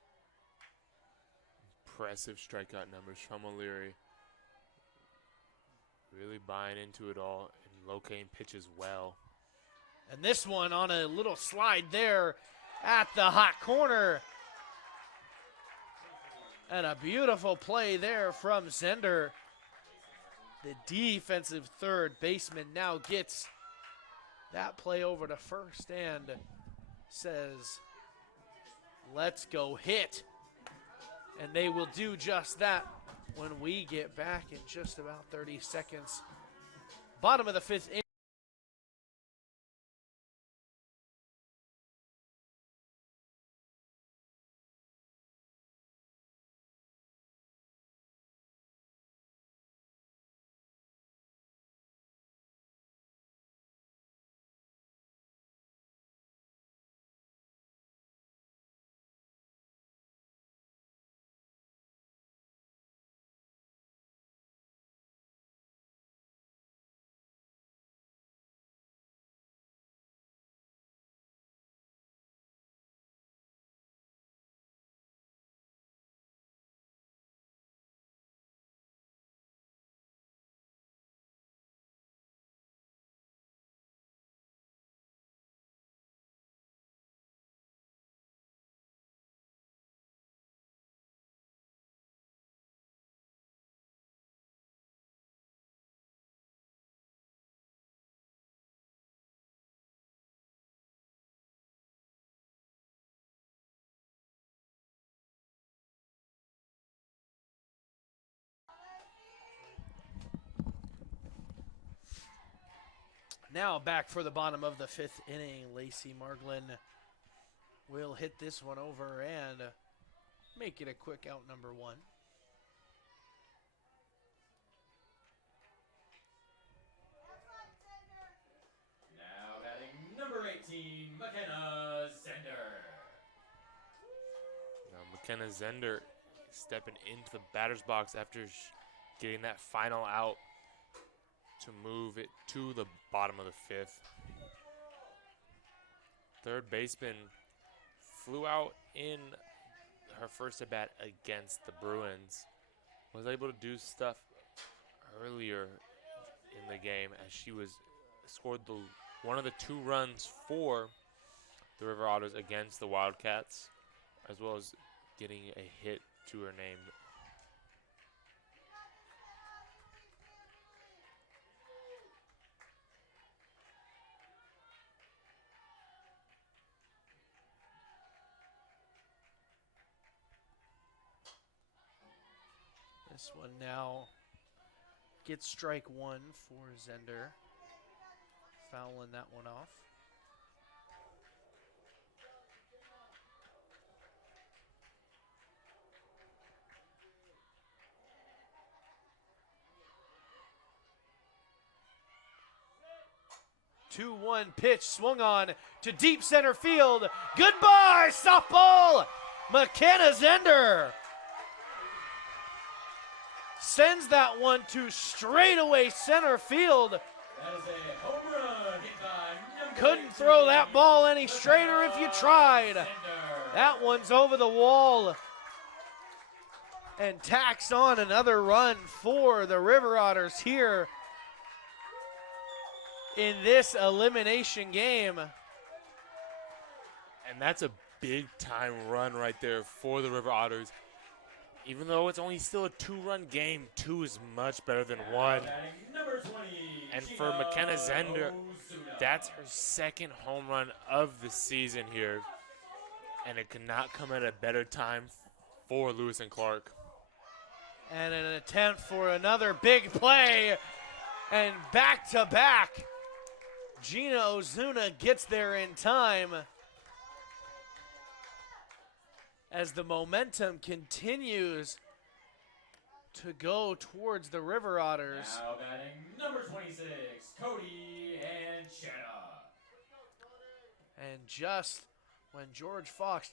Impressive strikeout numbers from O'Leary. Really buying into it all and locating pitches well. And this one on a little slide there at the hot corner. And a beautiful play there from Zender. The defensive third baseman now gets that play over to first and says, let's go hit. And they will do just that when we get back in just about 30 seconds. Bottom of the 5th inning. Now back for the bottom of the 5th inning. Lacey Margolin will hit this one over and make it a quick out, number 1. Now batting number 18, McKenna Zender. Now McKenna Zender stepping into the batter's box after getting that final out to move it to the bottom of the 5th. Third baseman flew out in her first at bat against the Bruins. Was able to do stuff earlier in the game as she scored one of the 2 runs for the River Otters against the Wildcats, as well as getting a hit to her name. This one now gets strike 1 for Zender. Fouling that one off. Two 2-1 pitch swung on to deep center field. Goodbye, softball! McKenna Zender sends that one to straightaway center field. That is a home run hit by number Couldn't 18, throw that ball any straighter if you tried. Zender. That one's over the wall and tacks on another run for the River Otters here in this elimination game. And that's a big time run right there for the River Otters. Even though it's only still a 2-run game, 2 is much better than 1. Batting number 20, And for McKenna Zender, Ozuna. that's her second home run of the season here. And it could not come at a better time for Lewis and Clark. And an attempt for another big play. And back to back, Gina Ozuna gets there in time as the momentum continues to go towards the River Otters. Now batting number 26, Cody Anchetta. And just when George Fox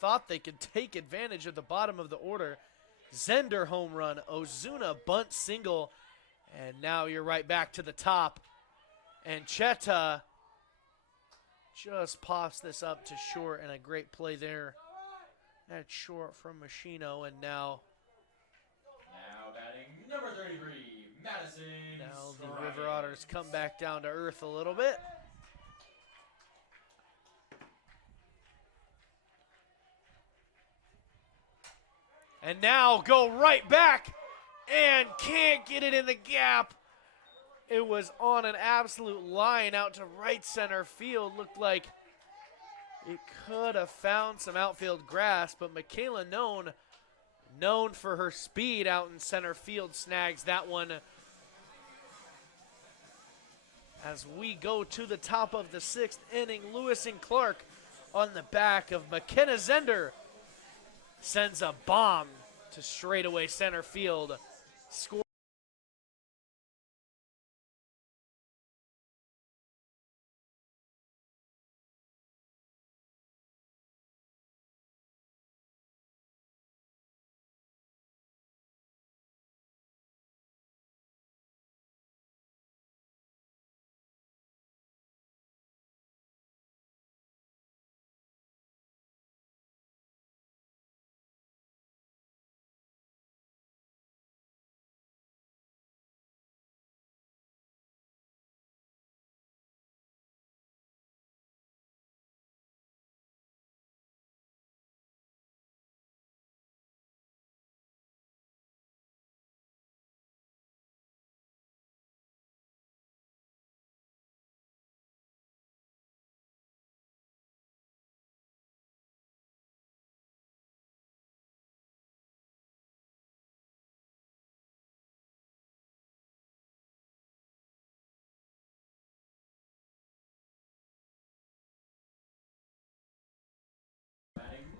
thought they could take advantage of the bottom of the order, Zender home run, Ozuna bunt single, and now you're right back to the top. And Cheta just pops this up to short, and a great play there at short from Machino. And now Batting number 33, Madison. the Scrivens. River Otters come back down to earth a little bit. And now go right back and can't get it in the gap. It was on an absolute line out to right center field. Looked like it could have found some outfield grass, but Michaela known for her speed out in center field, snags that one. As we go to the top of the 6th inning, Lewis and Clark on the back of McKenna Zender sends a bomb to straightaway center field. Score.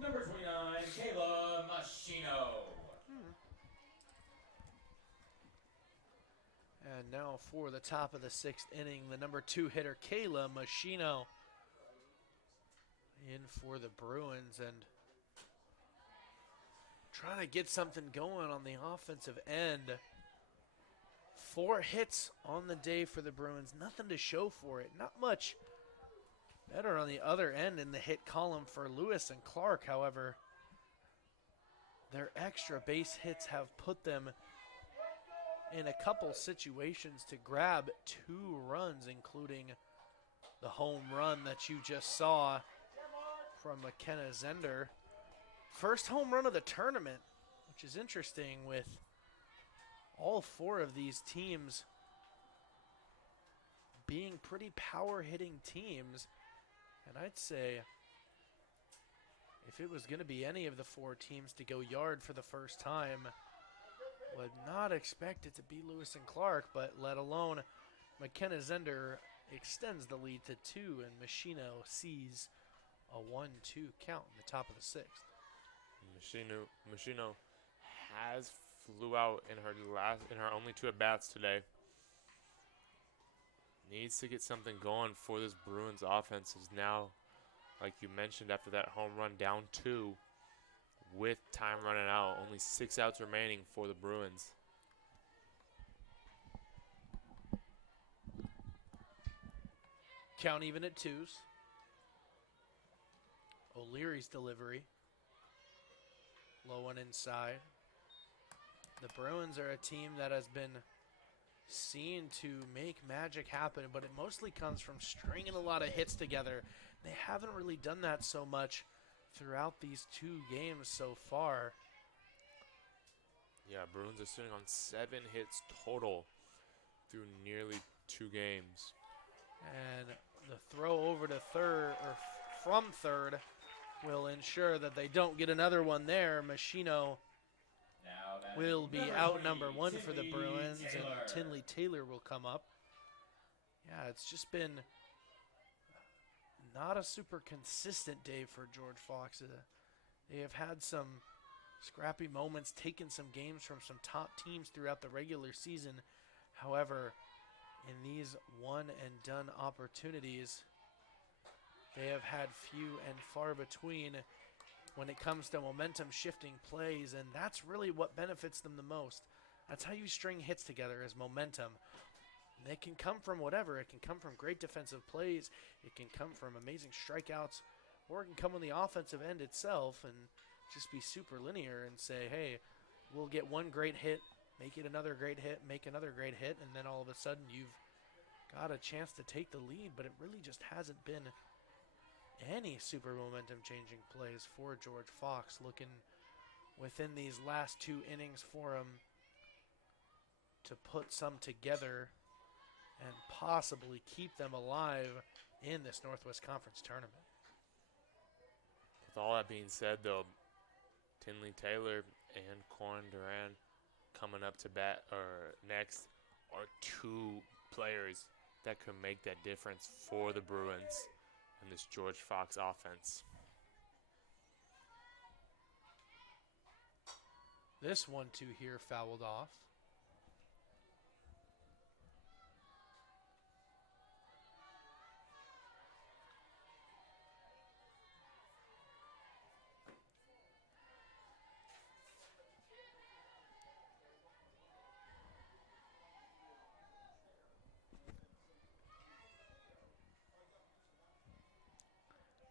Number 29, Kayla Machino. And now for the top of the 6th inning, the number 2 hitter, Kayla Machino, in for the Bruins and trying to get something going on the offensive end. 4 hits on the day for the Bruins. Nothing to show for it. Not much better on the other end in the hit column for Lewis and Clark. However, their extra base hits have put them in a couple situations to grab 2 runs, including the home run that you just saw from McKenna Zender. First home run of the tournament, which is interesting with all 4 of these teams being pretty power-hitting teams. And I'd say if it was going to be any of the 4 teams to go yard for the first time, would not expect it to be Lewis and Clark, but let alone McKenna Zender extends the lead to 2, and Machino sees a 1-2 count in the top of the 6th. Machino has flew out in her only 2 at bats today. Needs to get something going for this Bruins offense. Is now, like you mentioned, after that home run, down 2 with time running out. Only 6 outs remaining for the Bruins. Count even at 2s. O'Leary's delivery. Low one inside. The Bruins are a team that has been seen to make magic happen, but it mostly comes from stringing a lot of hits together. They haven't really done that so much throughout these 2 games so far. Yeah, Bruins are sitting on 7 hits total through nearly 2 games. And the throw over to third, or from third, will ensure that they don't get another one there. Machino will be out number 1 for the Bruins, and Tinley Taylor will come up. Yeah, it's just been not a super consistent day for George Fox. They have had some scrappy moments, taken some games from some top teams throughout the regular season. However, in these one-and-done opportunities, they have had few and far between when it comes to momentum-shifting plays, and that's really what benefits them the most. That's how you string hits together, is momentum. And it can come from whatever. It can come from great defensive plays. It can come from amazing strikeouts, or it can come on the offensive end itself and just be super linear and say, hey, we'll get one great hit, make it another great hit, make another great hit, and then all of a sudden you've got a chance to take the lead, but it really just hasn't been any super momentum changing plays for George Fox. Looking within these last 2 innings for him to put some together. and possibly keep them alive in this Northwest Conference tournament. With all that being said, though, Tinley Taylor and Corin Duran coming up to bat or next are two players that could make that difference for the Bruins in this George Fox offense. This 1-2 here fouled off.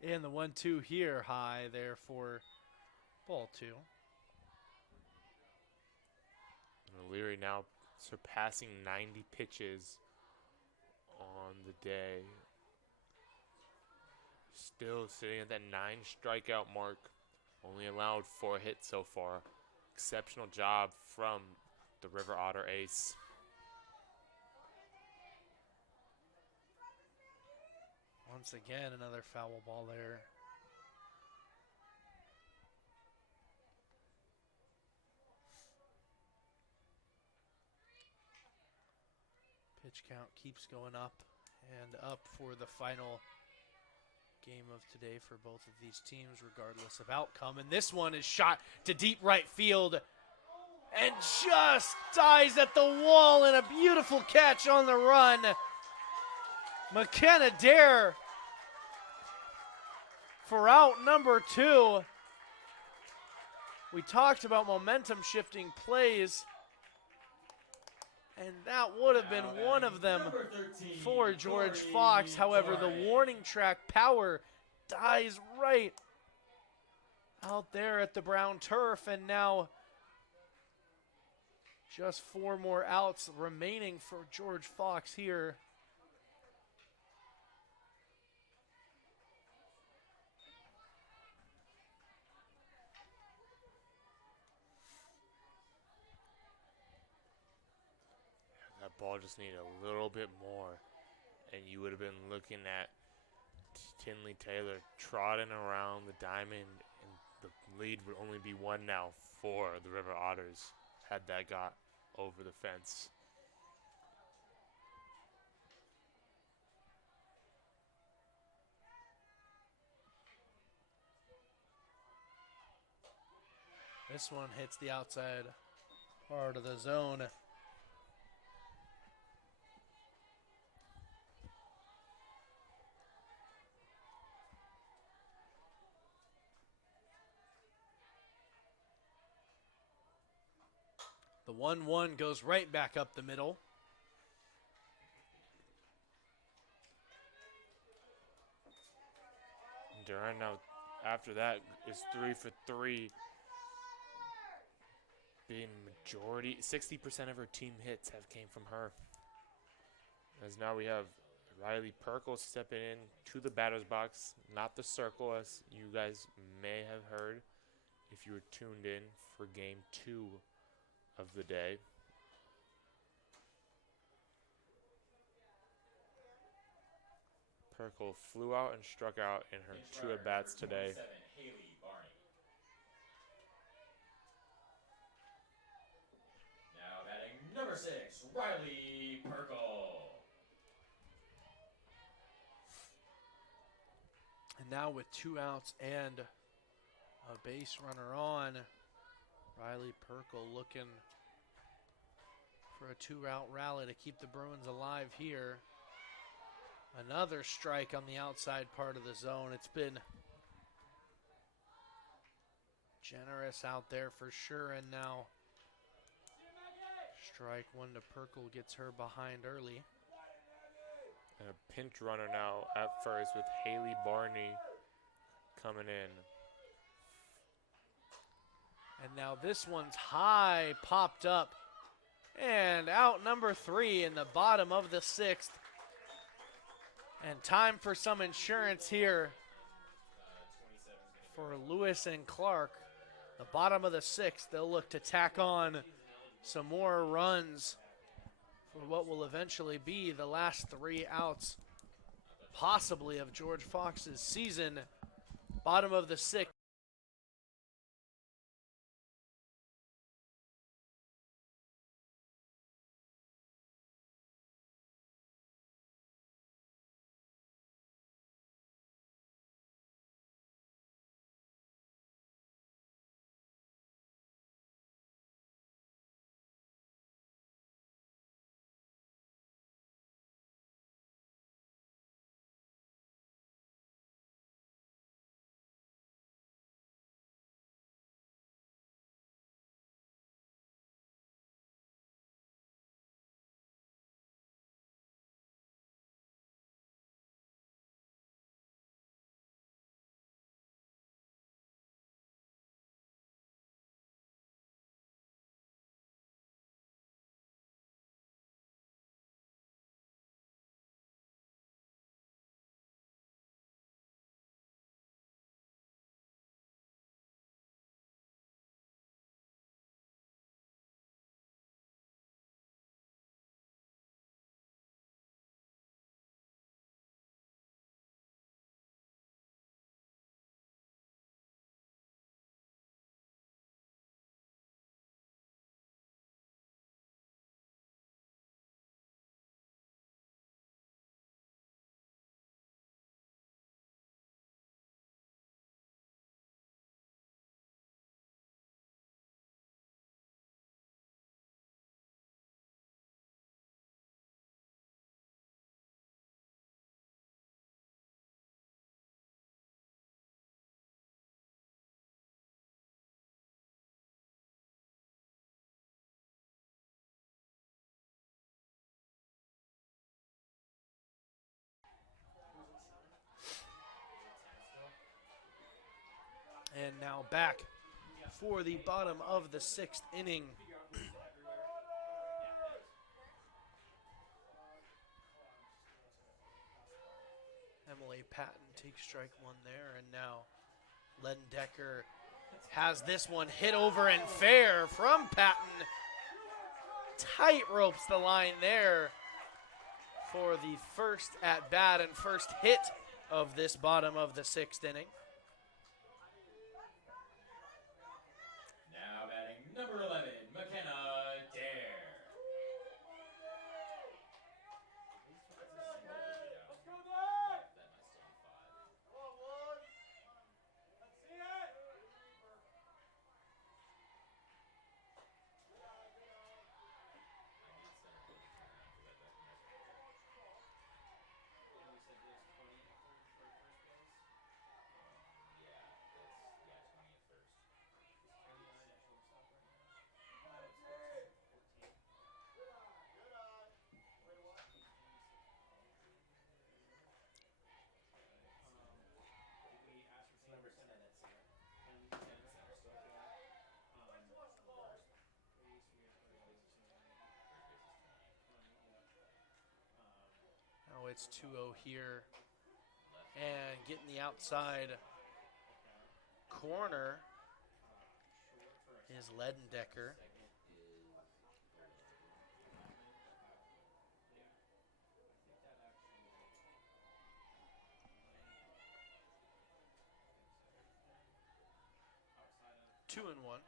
And the 1-2 here high there for ball 2. And O'Leary now surpassing 90 pitches on the day. Still sitting at that 9 strikeout mark. Only allowed 4 hits so far. Exceptional job from the River Otter ace. Once again, another foul ball there. Pitch count keeps going up and up for the final game of today for both of these teams, regardless of outcome. And this one is shot to deep right field and just dies at the wall, and a beautiful catch on the run. McKenna Dare for out number 2. We talked about momentum shifting plays, and that would have been one of them for George Fox. However, the warning track power dies right out there at the brown turf, and now just 4 more outs remaining for George Fox here. That ball just needed a little bit more, and you would have been looking at Tinley Taylor trotting around the diamond, and the lead would only be 1 now for the River Otters had that got over the fence. This one hits the outside part of the zone. The 1-1 goes right back up the middle. Duran now, after that, is 3 for 3. Being majority, 60% of her team hits have came from her. As now we have Riley Perkle stepping in to the batter's box, not the circle, as you guys may have heard if you were tuned in for game 2 of the day. Perkle flew out and struck out in her 2 at-bats today. Haley Barney. Now batting number 6, Riley Perkle. And now with 2 outs and a base runner on, Riley Perkle looking for a 2-out rally to keep the Bruins alive here. Another strike on the outside part of the zone. It's been generous out there for sure, and now strike 1 to Perkle gets her behind early. And a pinch runner now at first with Haley Barney coming in. And now this one's high, popped up, and out number 3 in the bottom of the 6th. And time for some insurance here for Lewis and Clark. The bottom of the 6th, they'll look to tack on some more runs for what will eventually be the last 3 outs, possibly of George Fox's season. Bottom of the 6th. And now back for the bottom of the 6th inning. Emily Patton takes strike 1 there, and now Ledendecker has this one hit over and fair from Patton. Tight ropes the line there for the first at bat and first hit of this bottom of the 6th inning. Now batting number 11, McKenna Dare. Now it's 2-0 here. And getting the outside corner is Ledendecker. Two and one.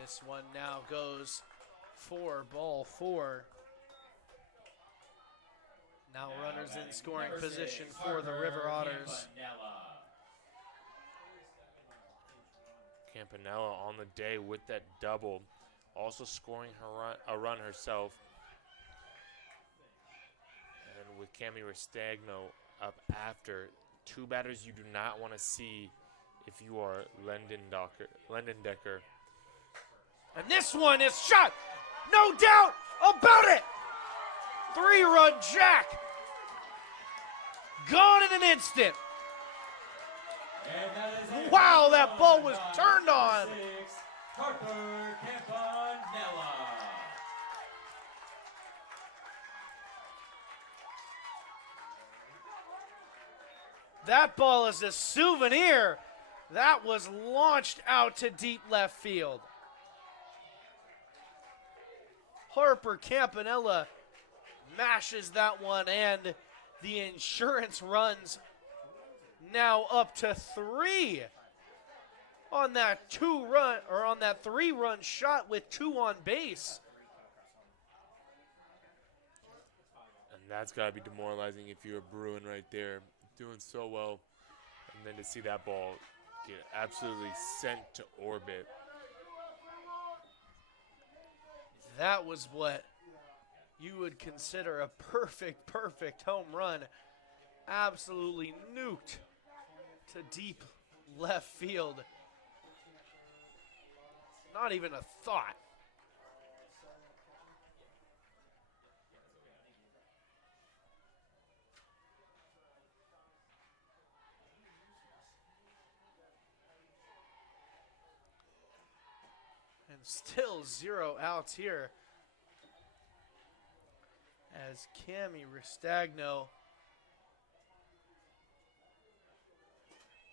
This one now goes for ball 4. Now runners in scoring position for the River Otters. Campanella on the day with that double, also scoring a run herself. And with Cami Restagno up after, 2 batters you do not want to see if you are Ledendecker. And this one is shot, no doubt about it. 3-run jack, gone in an instant. Wow, that ball was turned on. Harper Campanella. That ball is a souvenir. That was launched out to deep left field. Harper Campanella mashes that one, and the insurance runs now up to 3 on that 3-run shot with 2 on base. And that's got to be demoralizing if you're a Bruin right there, doing so well, and then to see that ball get absolutely sent to orbit. That was what you would consider a perfect home run. Absolutely nuked to deep left field. Not even a thought. And still 0 outs here as Cami Ristagno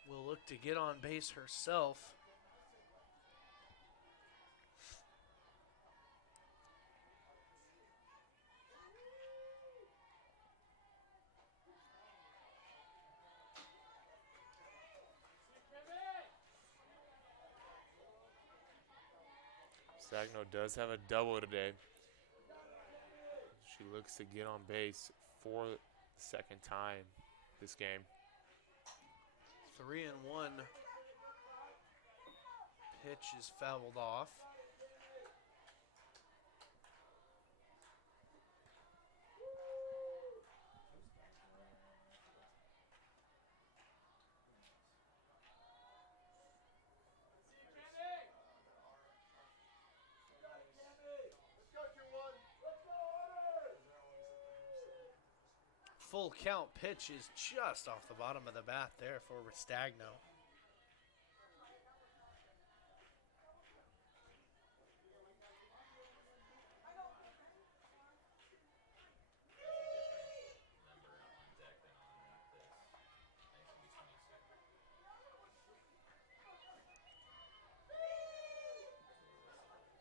will look to get on base herself. Sagno does have a double today. She looks to get on base for the second time this game. 3-1. Pitch is fouled off. Full count pitch is just off the bottom of the bat there for Ristagno.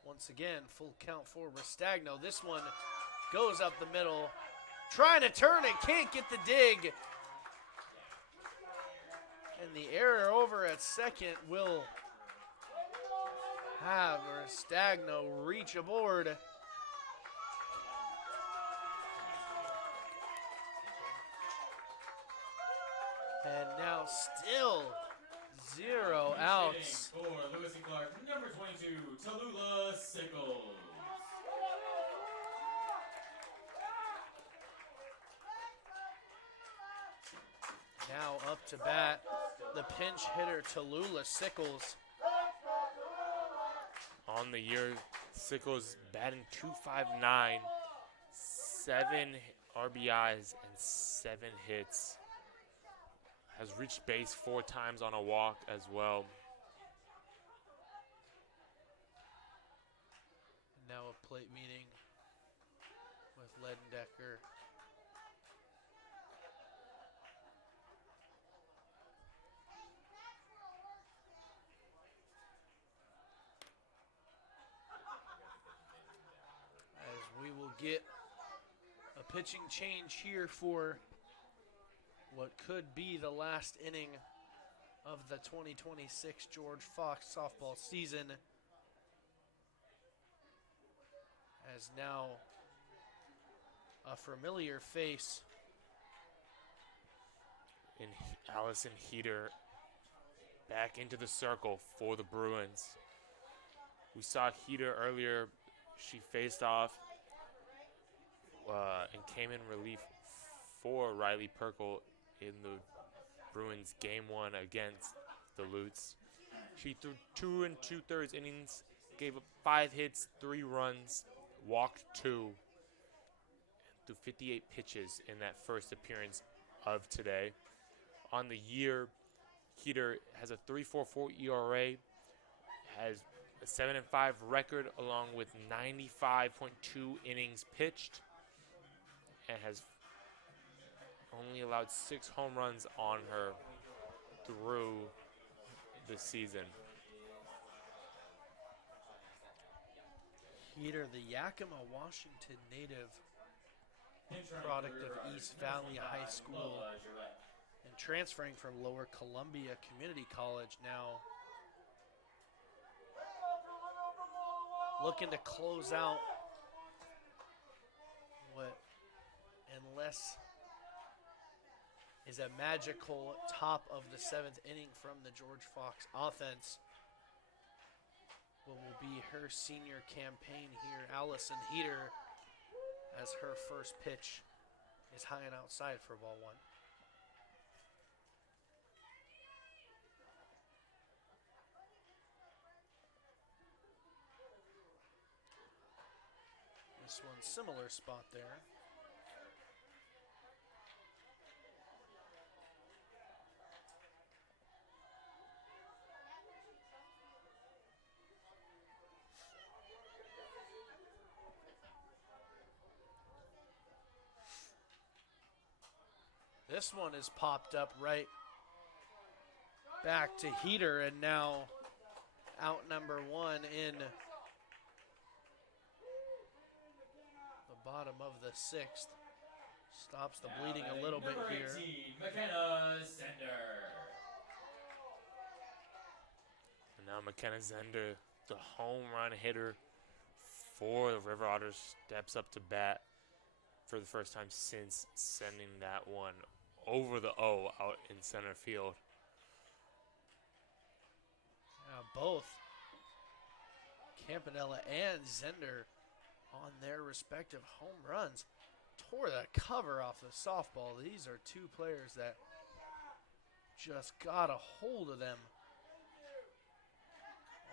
Once again, full count for Ristagno. This one goes up the middle. Trying to turn and can't get the dig. And the error over at second will have Ristagno reach aboard. And now still 0 outs. For Lewis and Clark, number 22, Tallulah Sickles. Now up to bat, the pinch hitter Tallulah Sickles. On the year, Sickles batting .259, 7 RBIs and 7 hits. Has reached base 4 times on a walk as well. Now a plate meeting with Ledendecker. As we will get a pitching change here for what could be the last inning of the 2026 George Fox softball season. As now a familiar face in Allison Heater back into the circle for the Bruins. We saw Heater earlier. She faced off and came in relief for Riley Perkle in the Bruins game 1 against the Lutes. She threw 2 2/3 innings, gave up 5 hits, 3 runs, walked 2, and threw 58 pitches in that first appearance of today. On the year, Heater has a 3.44 ERA, has a 7-5 record along with 95.2 innings pitched, and has only allowed 6 home runs on her through the season. Heater, the Yakima, Washington native, product of East Valley High School, and transferring from Lower Columbia Community College, now looking to close out what, unless is a magical top of the 7th inning from the George Fox offense, what will be her senior campaign here. Allison Heater, as her first pitch is high and outside for ball 1. This one, similar spot there. This one is popped up right back to Heater, and now out number 1 in the bottom of the 6th. Stops the bleeding a little bit here. 18, McKenna Zender. And now McKenna Zender, the home run hitter for the River Otters, steps up to bat for the first time since sending that one over the O out in center field. Both Campanella and Zender on their respective home runs tore the cover off the softball. These are 2 players that just got a hold of them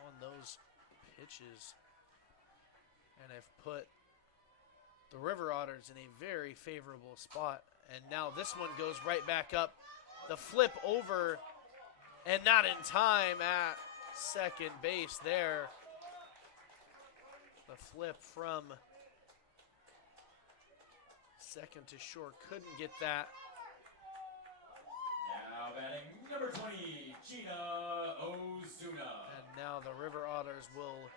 on those pitches and have put the River Otters in a very favorable spot. And now this one goes right back up. The flip over, and not in time at second base there. The flip from second to short, couldn't get that. Now batting number 20, Gina Ozuna. And now the River Otters will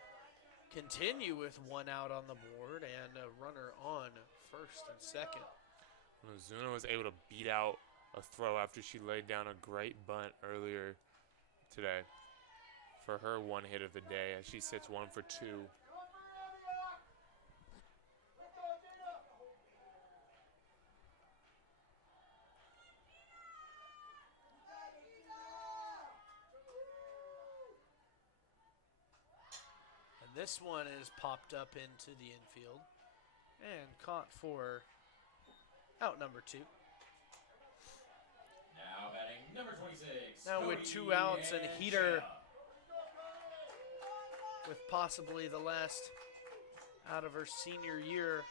continue with 1 out on the board and a runner on first and second. Ozuna was able to beat out a throw after she laid down a great bunt earlier today for her 1 hit of the day, as she sits 1 for 2. And this one is popped up into the infield and caught for out number 2. Now batting number 26. Now with 2 outs and Heater with possibly the last out of her senior year.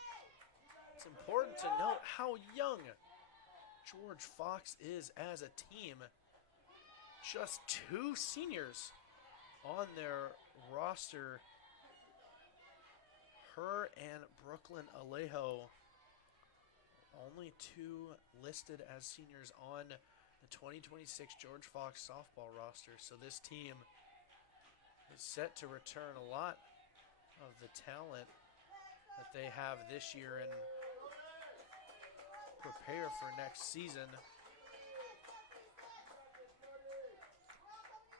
It's important to note how young George Fox is as a team. Just 2 seniors on their roster. Her and Brooklyn Alejo, only 2 listed as seniors on the 2026 George Fox softball roster. So this team is set to return a lot of the talent that they have this year and prepare for next season.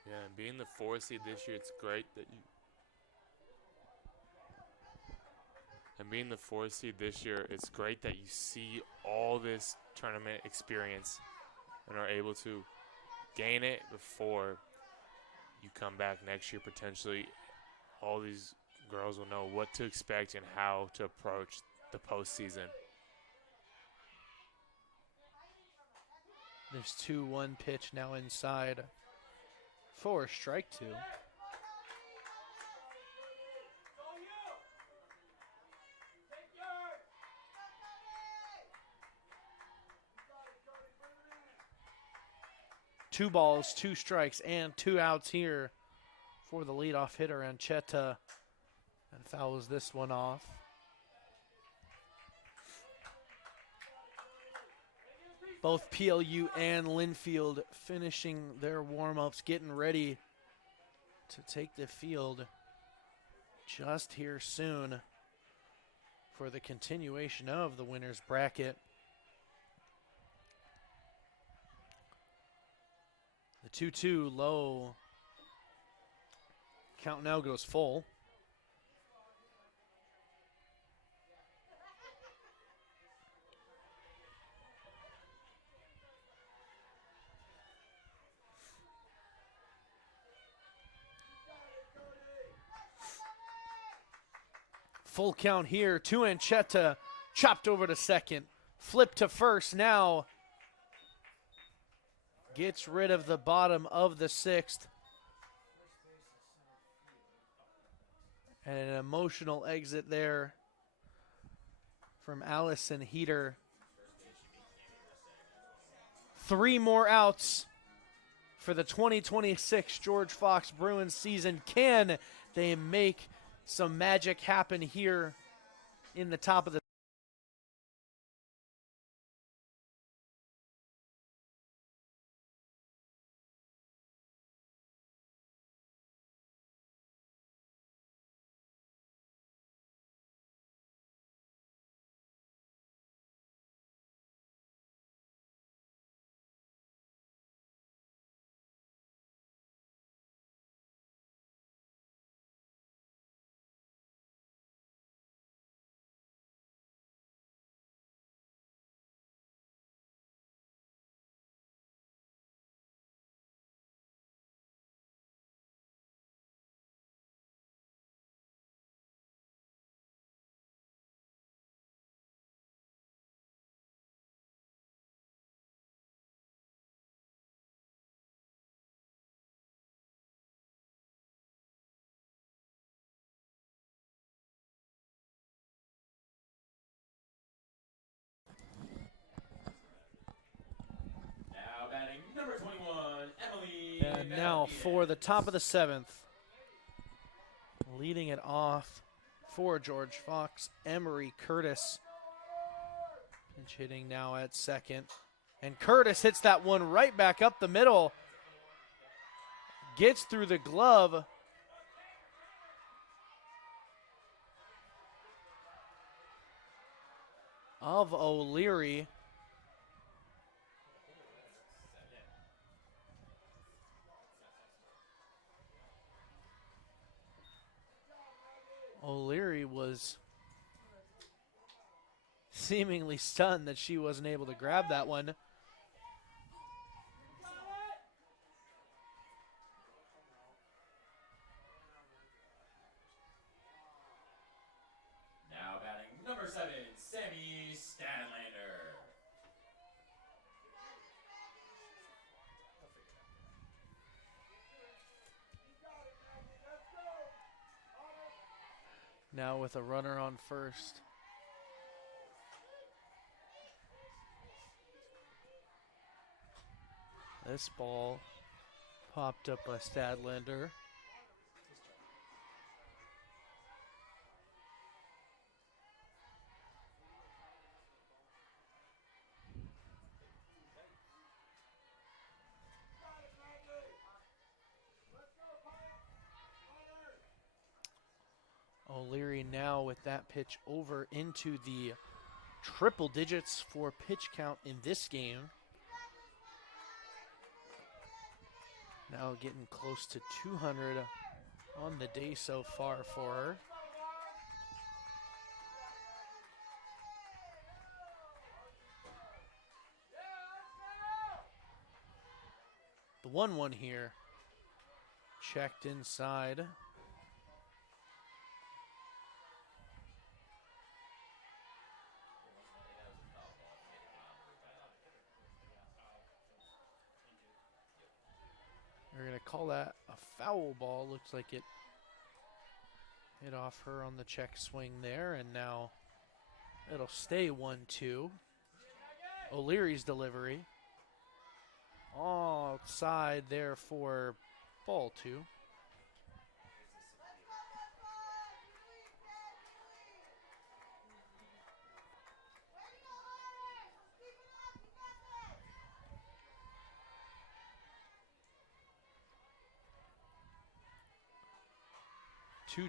Yeah, and being the 4 seed this year, it's great that you. And being the 4 seed this year, it's great that you see all this tournament experience and are able to gain it before you come back next year. Potentially, all these girls will know what to expect and how to approach the postseason. There's 2-1 pitch now inside for strike 2. 2 balls, 2 strikes, and 2 outs here for the leadoff hitter, Ancheta, and fouls this one off. Both PLU and Linfield finishing their warm-ups, getting ready to take the field just here soon for the continuation of the winner's bracket. The 2-2 low. Count now goes full. Full count here to Ancheta, chopped over to second, flip to first now. Gets rid of the bottom of the 6th. And an emotional exit there from Allison Heater. 3 more outs for the 2026 George Fox Bruins season. Can they make some magic happen here in the top of the Number 21, Emily. And now for the top of the 7th, leading it off for George Fox, Emery Curtis. Pinch hitting now at second. And Curtis hits that one right back up the middle. Gets through the glove. Of O'Leary. O'Leary was seemingly stunned that she wasn't able to grab that one. Now batting number 7, Sammy Stanlander. Now with a runner on first. This ball popped up by Stadlander. O'Leary now with that pitch over into the triple digits for pitch count in this game. Now getting close to 200 on the day so far for her. The 1-1 here. Checked inside. We're going to call that a foul ball. Looks like it hit off her on the check swing there, and now it'll stay 1-2. O'Leary's delivery. outside there for ball 2.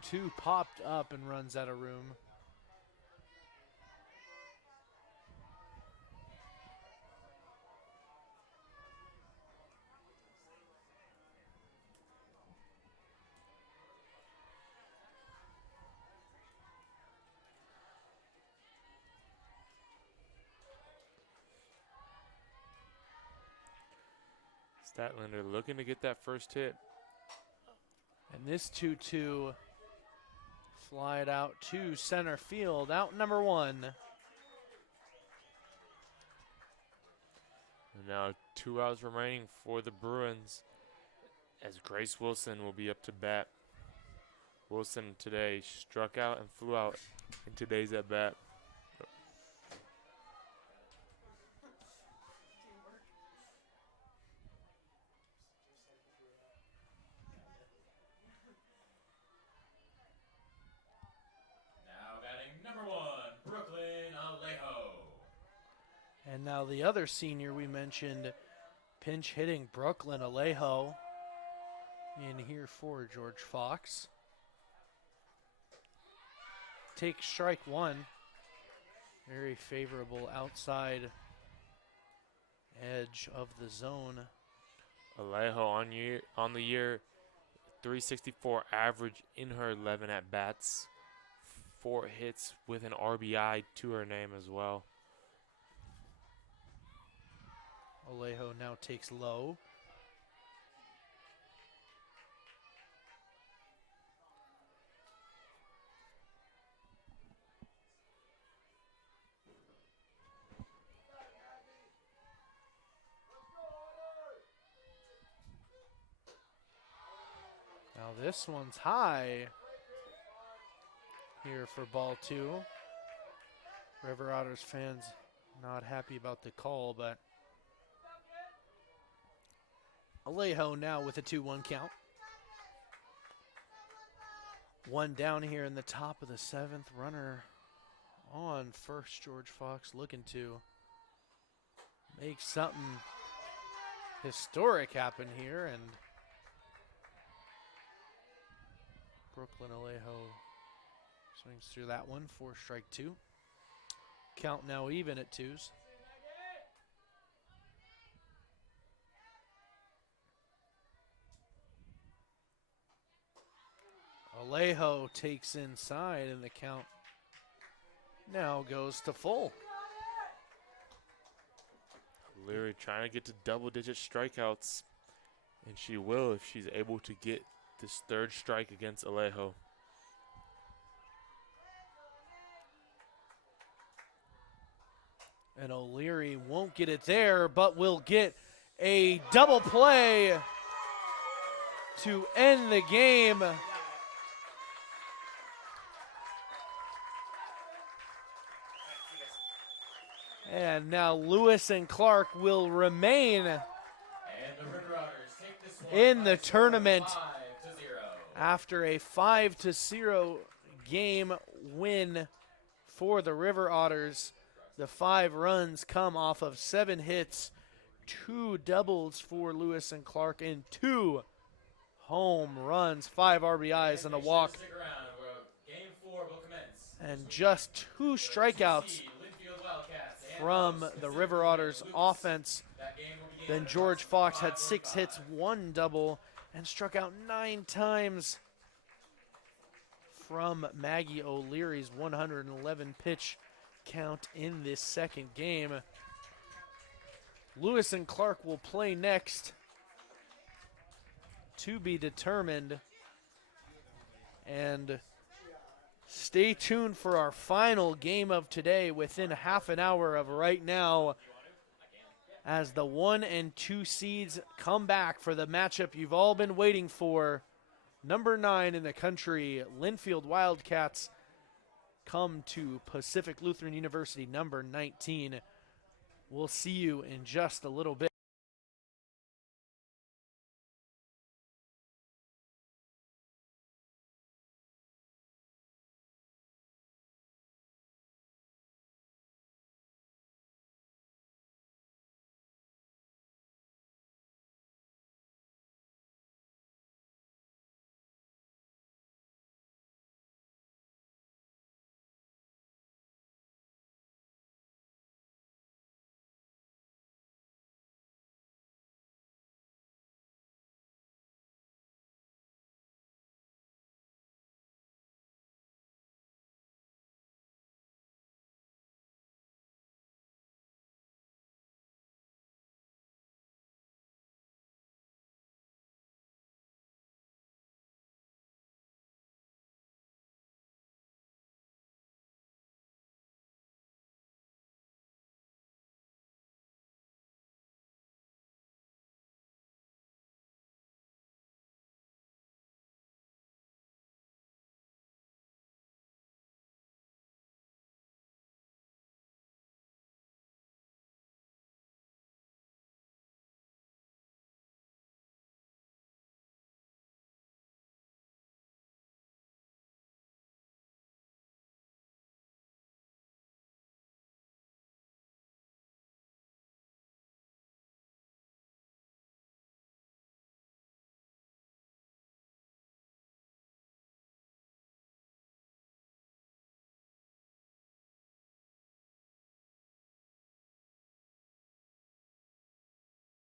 Two popped up and runs out of room. Statlander looking to get that first hit. And this 2-2 fly it out to center field, out number 1. And now 2 outs remaining for the Bruins as Grace Wilson will be up to bat. Wilson today struck out and flew out in today's at bat. And now the other senior we mentioned, pinch hitting Brooklyn Alejo in here for George Fox. Takes strike 1. Very favorable outside edge of the zone. Alejo on the year, 364 average in her 11 at bats. 4 hits with an RBI to her name as well. Alejo now takes low. Now this one's high here for ball 2. River Otters fans not happy about the call, but Alejo now with a 2-1 count. 1 down here in the top of the 7th. Runner on first. George Fox looking to make something historic happen here, and Brooklyn Alejo swings through that one for strike 2. Count now even at 2s. Alejo takes inside, and the count now goes to full. Leary trying to get to double-digit strikeouts, and she will if she's able to get this 3rd strike against Alejo. And O'Leary won't get it there, but will get a double play to end the game. And now Lewis and Clark will remain in the tournament after a 5-0 game win for the River Otters. The 5 runs come off of 7 hits, 2 doubles for Lewis and Clark, and 2 home runs, 5 RBIs and a walk. And just 2 strikeouts from the River Otters offense. Then George Fox had 6 hits, 1 double, and struck out 9 times from Maggie O'Leary's 111 pitch count in this 2nd game. Lewis and Clark will play next, to be determined. And stay tuned for our final game of today within half an hour of right now, as the 1 and 2 seeds come back for the matchup you've all been waiting for. Number 9 in the country, Linfield Wildcats, come to Pacific Lutheran University, number 19. We'll see you in just a little bit.